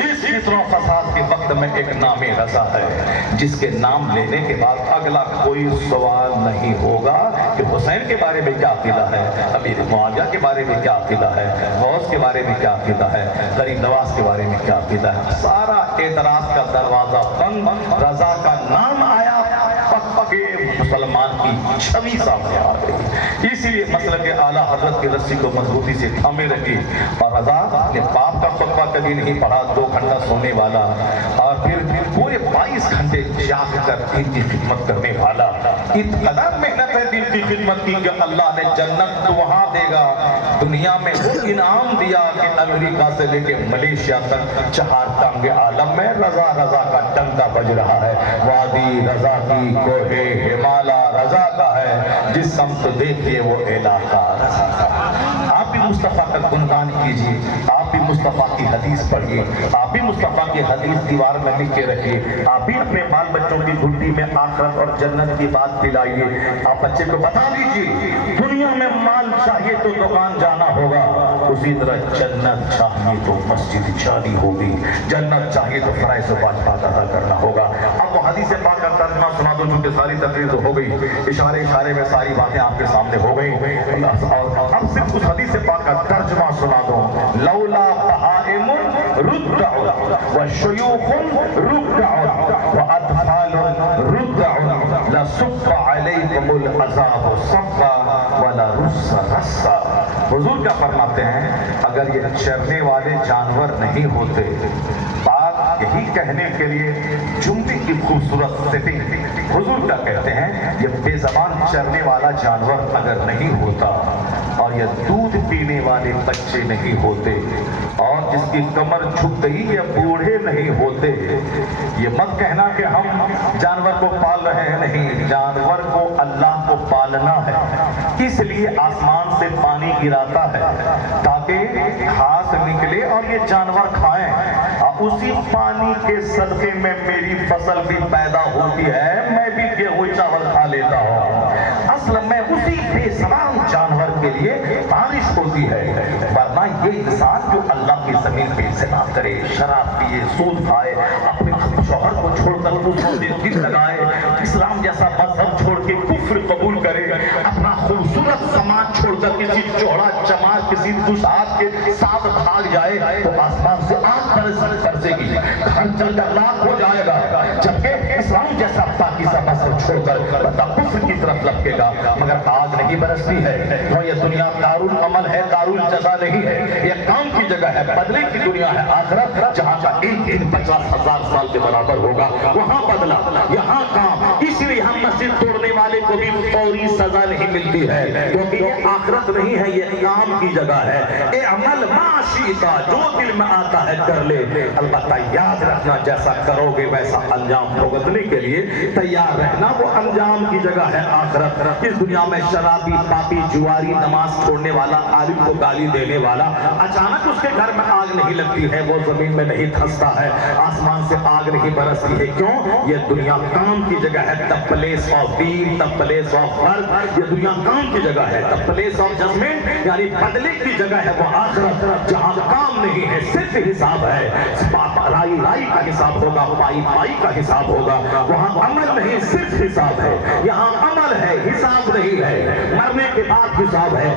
اس فتنہ و فساد کے وقت میں ایک نام رضا ہے جس کے نام لینے کے بعد اگلا کوئی سوال نہیں ہوگا کہ حسین کے بارے میں کیا عقیدہ ہے, امیر معاویہ کے بارے میں کیا عقیدہ ہے, غوث کے بارے میں کیا عقیدہ ہے, غریب نواز کے بارے میں کیا عقیدہ ہے. سارا اعتراض کا دروازہ بند, رضا کا نام آیا, پکے مسلمان کی چھوی سامنے آ گئی. اسی لیے مسلک اعلیٰ حضرت کی رسی کو مضبوطی سے تھامے رکھی. اور رضا نے باپ کا خطبہ کبھی نہیں پڑھا, 2 گھنٹہ سونے والا, اور پھر پورے 22 گھنٹے جاگ کر دین کی خدمت کرنے والا. اتنا محنت ہے دین کی خدمت کی کہ اللہ نے جنت تو وہاں دے گا, دنیا میں وہ انعام دیا کہ امریکہ سے لے کے ملیشیا تک 4 ٹانگ عالم میں رضا رضا کا ڈنکا بج رہا ہے. وادی رضا کی کوہ ہمالا رضا کا ہے, جس سمت دیکھیے وہ علاقہ رضا کا. آپ بھی مصطفیٰ کا گنگان کیجیے, آپ بھی مصطفیٰ کی حدیث پڑھیے, آپ بھی مصطفیٰ کی حدیث دیوار میں لکھ کے رکھیے, آپ بھی اپنے بال بچوں کی گھٹی میں آخرت اور جنت کی بات دلائیے. آپ بچے کو بتا دیجیے دنیا میں مال چاہیے تو دکان جانا ہوگا, اسی طرح جنت چاہیے تو مسجد جانی ہوگی, جنت چاہیے تو فرائض و واجبات ادا کرنا ہوگا. اب وہ حدیث پاک کا ترجمہ سنا دو, چونکہ ساری تقریر ہو گئی, اشارے میں ساری باتیں آپ کے سامنے ہو گئی. اب صرف اس حدیث پاک کا ترجمہ سنا دو. لولا بہائم ردع وشیوخ رکع واطفال ردع لصب علیکم العذاب صبا ولرس رسا. حضور کیا فرماتے ہیں, اگر یہ چرنے والے جانور نہیں ہوتے, بات یہی کہنے کے لیے جملے کی خوبصورت سیٹنگ. حضور کیا کہتے ہیں, یہ بے زبان چرنے والا جانور اگر نہیں ہوتا, اور یہ دودھ پینے والے بچے نہیں ہوتے, اور جس کی کمر جھک گئی یا بوڑھے نہیں ہوتے, یہ مت کہنا کہ ہم جانور کو پال رہے ہیں. نہیں, جانور کو اللہ کو پالنا ہے, اس لیے آسمان سے پانی گراتا ہے تاکہ گھاس نکلے اور یہ جانور کھائیں. اسی پانی کے صدقے میں میری فصل بھی پیدا ہوتی ہے, میں بھی گیہوں چاول کھا لیتا ہوں. اصل میں اسی بے زبان جانور کے لیے بارش ہوتی ہے, ورنہ یہ انسان جو اللہ کی زمین پہ زنا کرے, شراب پیے, سود کھائے, اپنے شوہر کو چھوڑ کر دوسروں دن دل لگائے, اسلام جیسا مذہب چھوڑ کے کفر قبول کرے, اپنا خوبصورت سماج چھوڑ کر کسی چوڑا چمار کسی دوسات کے ساتھ بھاگ جائے تو آسمان سے آگ برسے گی, گھر چل کر لاکھ ہو جائے گا. جبکہ اسلام جیسا پاکیزہ مذہب کو چھوڑ کر بندہ کفر کی طرف لپکے گا، مگر آگ نہیں برستی ہے۔ تو یہ دنیا دارالعمل ہے، دارالجزا نہیں ہے، یہ کام کی جگہ ہے، بدلے کی دنیا ہے آخرت، جہاں کا ایک دن 50,000 سال کے برابر ہوگا، وہاں بدلا، یہاں کام۔ اس لیے ہم مسجد توڑنے والے کو بھی فوری سزا نہیں ملتی ہے، کیونکہ یہ آخرت نہیں ہے، یہ کام کی جگہ ہے۔ اے عمل ما شئتا، جو دل میں آتا ہے کر لے، البتہ یاد رکھنا جیسا کرو گے ویسا انجام بھگتنے کے لیے تیار رہنا، وہ انجام کی جگہ ہے آخرت۔ اس دنیا میں شرابی، پاپی، جواری، نماز چھوڑنے والا، عالم کو گالی دینے والا، اچانک اس کے گھر میں آگ نہیں لگتی ہے، وہ زمین میں نہیں دھنستا ہے، آسمان سے آگ نہیں برستی ہے، کیوں؟ یہ دنیا کام کی جگہ ہے، the place of deed, the place of work، یہ دنیا کام کی جگہ ہے، the place of judgment، یعنی بدلے کی جگہ ہے وہ آخرت، جہاں کام نہیں ہے، صرف حساب ہے، رائی رائی کا حساب ہوگا، پائی پائی کا حساب ہوگا، وہاں عمل نہیں صرف حساب ہے، یہاں عمل ہے حساب نہیں ہے، مرنے کے بعد حساب ہے۔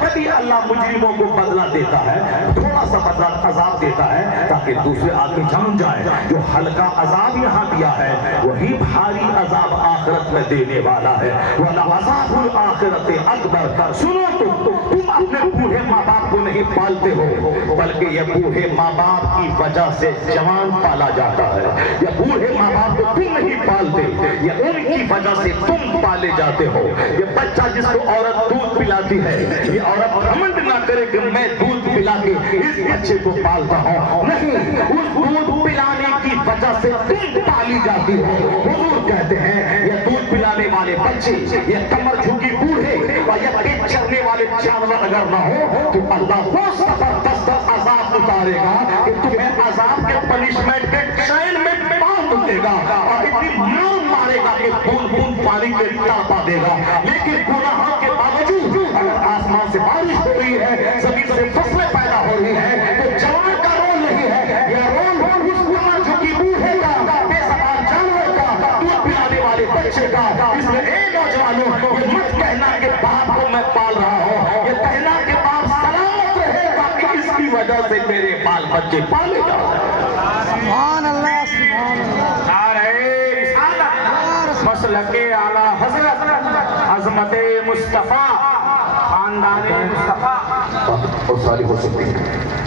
کبھی اللہ مجرموں کو بدلہ دیتا ہے، تھوڑا سا بدلہ عذاب دیتا ہے تاکہ دوسرے آدمی جان جائے جو ہلکا عذاب یہاں دیا ہے وہی بھاری عذاب آخرت میں دینے والا ہے۔ وَلَعَذَابُ الْآخِرَةِ أَكْبَرُ، سنو تم اپنے بوڑھے ماں باپ کو نہیں پالتے ہو، بلکہ یہ بوڑھے ماں باپ کی وجہ سے جوان پالا جاتا ہے۔ یہ بوڑھے ماں باپ کو تم نہیں پالتے، یہ ان کی وجہ سے تم پالے جاتے ہو۔ یہ بچہ جس کو عورت دودھ پلاتی ہے، یہ عورت گھمنڈ نہ کرے کہ میں دودھ پلا کے اس بچے کو پالتا ہوں، نہیں، اس دودھ پلانے کی وجہ سے تم پالی جاتی ہو۔ حضور کہتے ہیں یہ دودھ پلانے والے بچے، یہ کمر جھکی بوڑھے اور یہ پیٹ چرنے والے جانور اگر نہ ہو تو اللہ وہ زبردست عذاب اتارے گا کہ تمہیں عذاب کے پنشمنٹ کے چین میں باندھ دے گا اور اتنی مارے گا کہ بوند بوند پانی کے تڑپا دے گا۔ لیکن گناہوں کے باوجود اگر آسمان سے بارش ہو رہی ہے، زمین سے فصلیں پیدا ہو رہی ہیں، تو جوان کا رول نہیں ہے، یہ رول اس کمر جھکی بوڑھے کا، بے سوار جانور کا، دودھ پلانے والے بچے کا۔ اس لیے اے نوجوانوں، یہ مت کہنا کہ باپ کو میں پال رہا ہوں، یہ کہنا کہ باپ سلامت رہے گا کہ اس کی وجہ سے میرے بال بچے پالے جا رہے ہیں۔ سبحان اللہ، سبحان اللہ، نعرہ رسالت، مسلک اعلیٰ حضرت، عظمت مصطفیٰ، خاندان مصطفیٰ۔ بہت ساری ہو سکتی ہیں،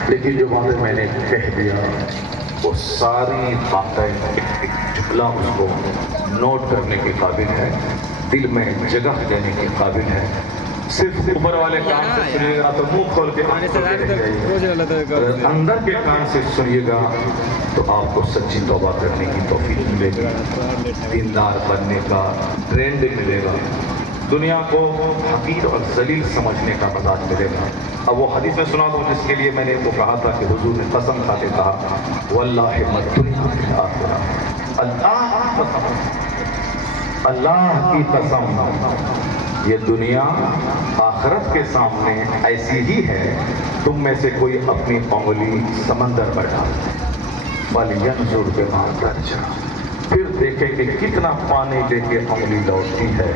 لیکن جو باتیں میں نے کہہ دیا وہ ساری باتیں ایک جملہ اس کو نوٹ کرنے کے قابل ہے، دل میں جگہ دینے کے قابل ہے۔ صرف اوپر والے کان سے سنیے گا تو منہ کھول کے اگر اندر کے کان سے سنیے گا تو آپ کو سچی توبہ کرنے کی توفیق ملے گی، دیندار بننے کا ٹرینڈ ملے گا، دنیا کو حقیر اور ذلیل سمجھنے کا مزاج ملے گا۔ اب وہ حدیث میں سنا دوں جس کے لیے میں نے وہ کہا تھا کہ حضور نے قسم کھا کے کہا واللہ ما الدنیا بالآخرہ، اللہ کی قسم یہ دنیا آخرت کے سامنے ایسی ہی ہے، تم میں سے کوئی اپنی انگلی سمندر میں ڈال فَلْيَنْظُرْ بِمَا تَرْجِعُ، پھر دیکھیں کہ کتنا پانی لے کے انگلی لوٹتی ہے،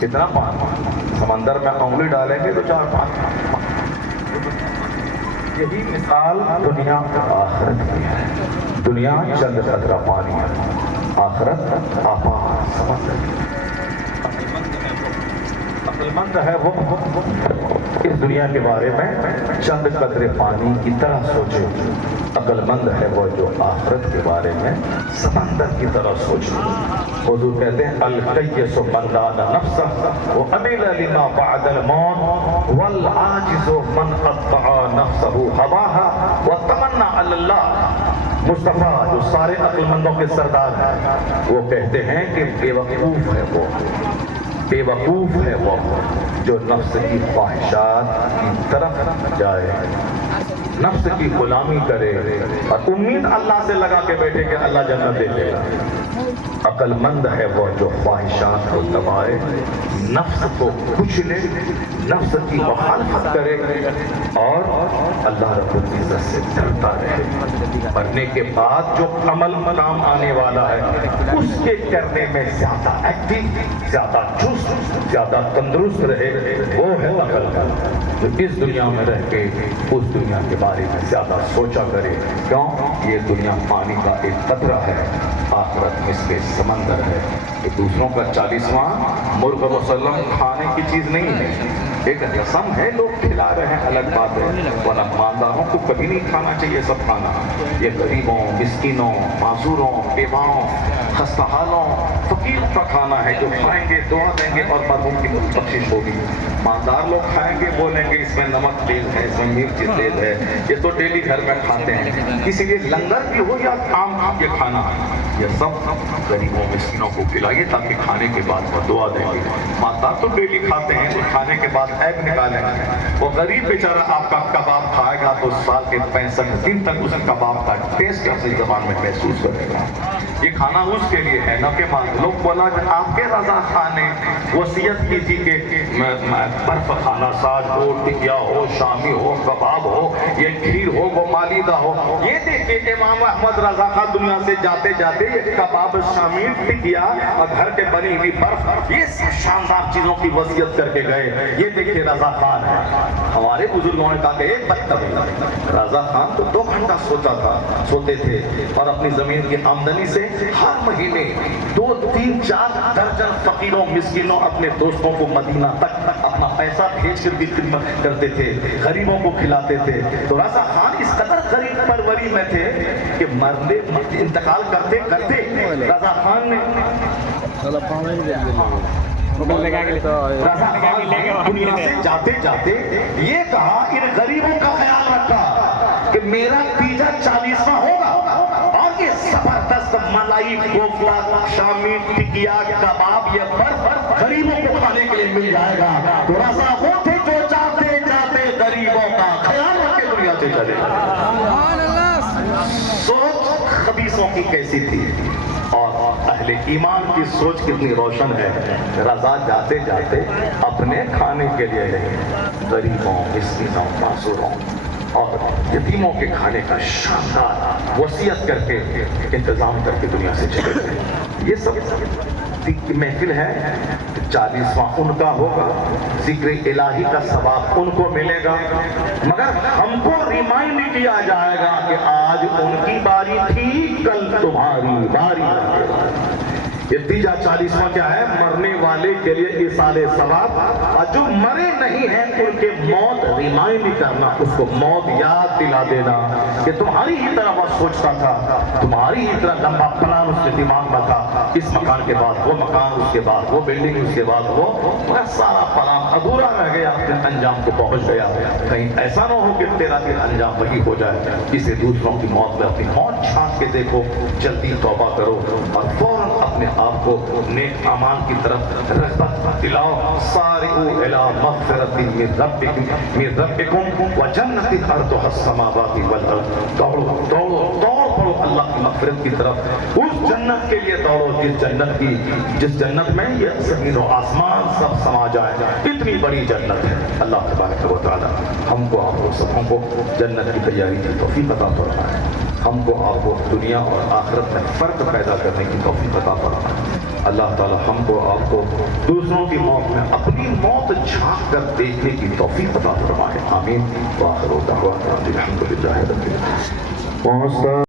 کتنا پانی سمندر میں انگلی ڈالیں گے تو 4-5۔ یہی مثال دنیا آخرت کی ہے، دنیا چند قطرہ پانی ہے، آخرت آباد سمندر۔ عقل مند ہے وہ اس دنیا کے بارے میں چند قطرے پانی کی طرح سوچے، عقل مند ہے وہ جو آخرت کے بارے میں سمندر کی طرح سوچے۔ حضور کہتے ہیں القیس من دان نفسہ وعمل لما بعد الموت والعاجز من قطع نفسہ ہواہا وتمنى علی اللہ۔ مصطفیٰ جو سارے عقل مندوں کے سردار ہیں وہ کہتے ہیں کہ بے وقوف ہے وہ، بے وقوف ہے وہ جو نفس کی خواہشات کی طرف جائے، نفس کی غلامی کرے اور امید اللہ سے لگا کے بیٹھے کہ اللہ جنت دے دے گا۔ عقل مند ہے وہ جو خواہشات کو دبائے، نفس کو کچلے، نفس کی مخالفت کرے اور اللہ رب العزت سے ڈرتا رہے، مرنے کے بعد جو عمل کام آنے والا ہے اس کے کرنے میں زیادہ ایکٹیو، زیادہ چست، زیادہ تندرست رہے، وہ ہے عقل مند جو اس دنیا میں رہ کے اس دنیا کے بارے میں زیادہ سوچا کرے. کیوں؟ یہ دنیا پانی کا ایک قطرہ ہے, آخرت میں اس کے سمندر ہے. کہ دوسروں کا 40واں مرغ مسلم کھانے کی چیز نہیں ہے, ایک رسم ہے, لوگ کھلا رہے ہیں الگ بات ہے, ورنہ مالداروں کو کبھی نہیں کھانا چاہیے سب کھانا. یہ غریبوں, مسکینوں, معذوروں, بیواؤں, خستہ حالوں, فقیروں کا کھانا ہے. جو کھائیں گے دعا دیں گے اور مرحوم کی بخشش ہوگی. مالدار لوگ کھائیں گے, بولیں گے اس میں نمک تیز ہے, اس میں مرچ تیز ہے, یہ تو ڈیلی گھر میں کھاتے ہیں. اسی لیے لنگر بھی ہو یا عام یہ کھانا, یہ سب غریبوں مسکینوں کو کھلائیے تاکہ کھانے کے بعد وہ دعا دیں گے. مالدار تو ڈیلی کھاتے ہیں, تو کھانے کے بعد عیب نکالیں گے. وہ غریب بیچارہ آپ کا کباب کھائے گا تو سال کے 65 دن تک اس کباب کا ٹیسٹ اپنی زبان میں محسوس کرے گا. یہ کھانا اس کے لیے ہے, نہ کہ لوگ بولا کہ آپ کے رضا خان نے وصیت کی تھی کہ برف کھانا, ساج ہو, ٹکیا ہو, شامی ہو, کباب ہو, یہ کھیر ہو, وہ مالیدہ ہو. یہ دیکھیں امام احمد رضا خان دنیا سے جاتے جاتے یہ کباب, شامی, ٹکیا اور گھر کے بنی ہوئی برف, یہ شاندار چیزوں کی وصیت کر کے گئے. یہ دیکھیں رضا خان ہے. ہمارے بزرگوں نے کہا کہ ایک بدتمیز رضا خان تو 2 گھنٹہ سوتے تھے, اور اپنی زمین کی آمدنی سے ہر مہینے 2, 3, 4 درجن فقیروں مسکینوں اپنے دوستوں کو مدینہ تک اپنا پیسہ بھیج کر بھی خدمت کرتے تھے, غریبوں کو کھلاتے تھے. تو رضا خان اس قدر غریب پروری میں تھے کہ انتقال کرتے کرتے رضا خان نے دنیا سے جاتے جاتے یہ کہا, ان غریبوں کا خیال رکھا کہ میرا تیجا 40واں ہوگا اور یہ زبردست ملائی کوفتہ, شامی, ٹکیا, کباب, یہ برف غریبوں کو کھانے کے لیے مل جائے گا. تو رضا وہ تھے جو جاتے جاتے غریبوں کا خیال رکھ کے دنیا سے چلے. سوچ خبیثوں کی کیسی تھی اور اہل ایمان کی سوچ کتنی روشن ہے. رضا جاتے جاتے اپنے کھانے کے لیے غریبوں, مسکینوں, معذوروں اور یتیموں کے کھانے کا شاندار وصیت کر کے انتظام کر کے دنیا سے چلے گئے. یہ سب محفل ہے, 40واں ان کا ہوگا, ذکر الہی کا ثواب ان کو ملے گا, مگر ہم کو ریمائنڈ کیا جائے گا کہ آج ان کی باری تھی, کل تمہاری باری. یہ تیجا 40واں کیا ہے؟ مرنے والے کے لیے ایصال ثواب, اور جو مرے نہیں ہیں ان کے موت ریمائنڈ کرنا, اس کو موت یاد دلا دینا کہ تمہاری ہی طرح وہ سوچتا تھا, تمہاری ہی طرح لمبا پلان اس کے دماغ میں تھا, اس مکان کے بعد وہ مکان, اس کے بعد وہ بلڈنگ, اس کے بعد وہ, سارا پلان ادھورا رہ گیا, اپنے انجام کو پہنچ گیا. کہیں ایسا نہ ہو کہ تیرا بھی انجام وہی ہو جائے. کسی دوسروں کی موت میں اپنی موت چھانٹ کے دیکھو, جلدی توبہ کرو اور فوراً اپنے آپ کو نیک اعمال کی طرف رغبت دلاؤ. سارعوا الی مغفرۃ من ربکم وجنۃ عرضها السماوات والارض. دوڑو دوڑو دوڑ پڑو اللہ کی مغفرت کی طرف, اس جنت کے لیے دوڑو جس جنت میں یہ زمین و آسمان سب سما جائے. اتنی بڑی جنت ہے. اللہ تبارک و تعالی ہم کو, آپ کو, سبوں کو جنت کی تیاری کی توفیق عطا فرمائے. ہم کو, آپ کو دنیا اور آخرت میں فرق پیدا کرنے کی توفیق عطا فرمائے. اللہ تعالی ہم کو, آپ کو دوسروں کی موت میں اپنی موت جھانک کر دیکھنے کی توفیق عطا فرمائے. آمین. وآخر دعوانا الحمد للہ رب العالمین.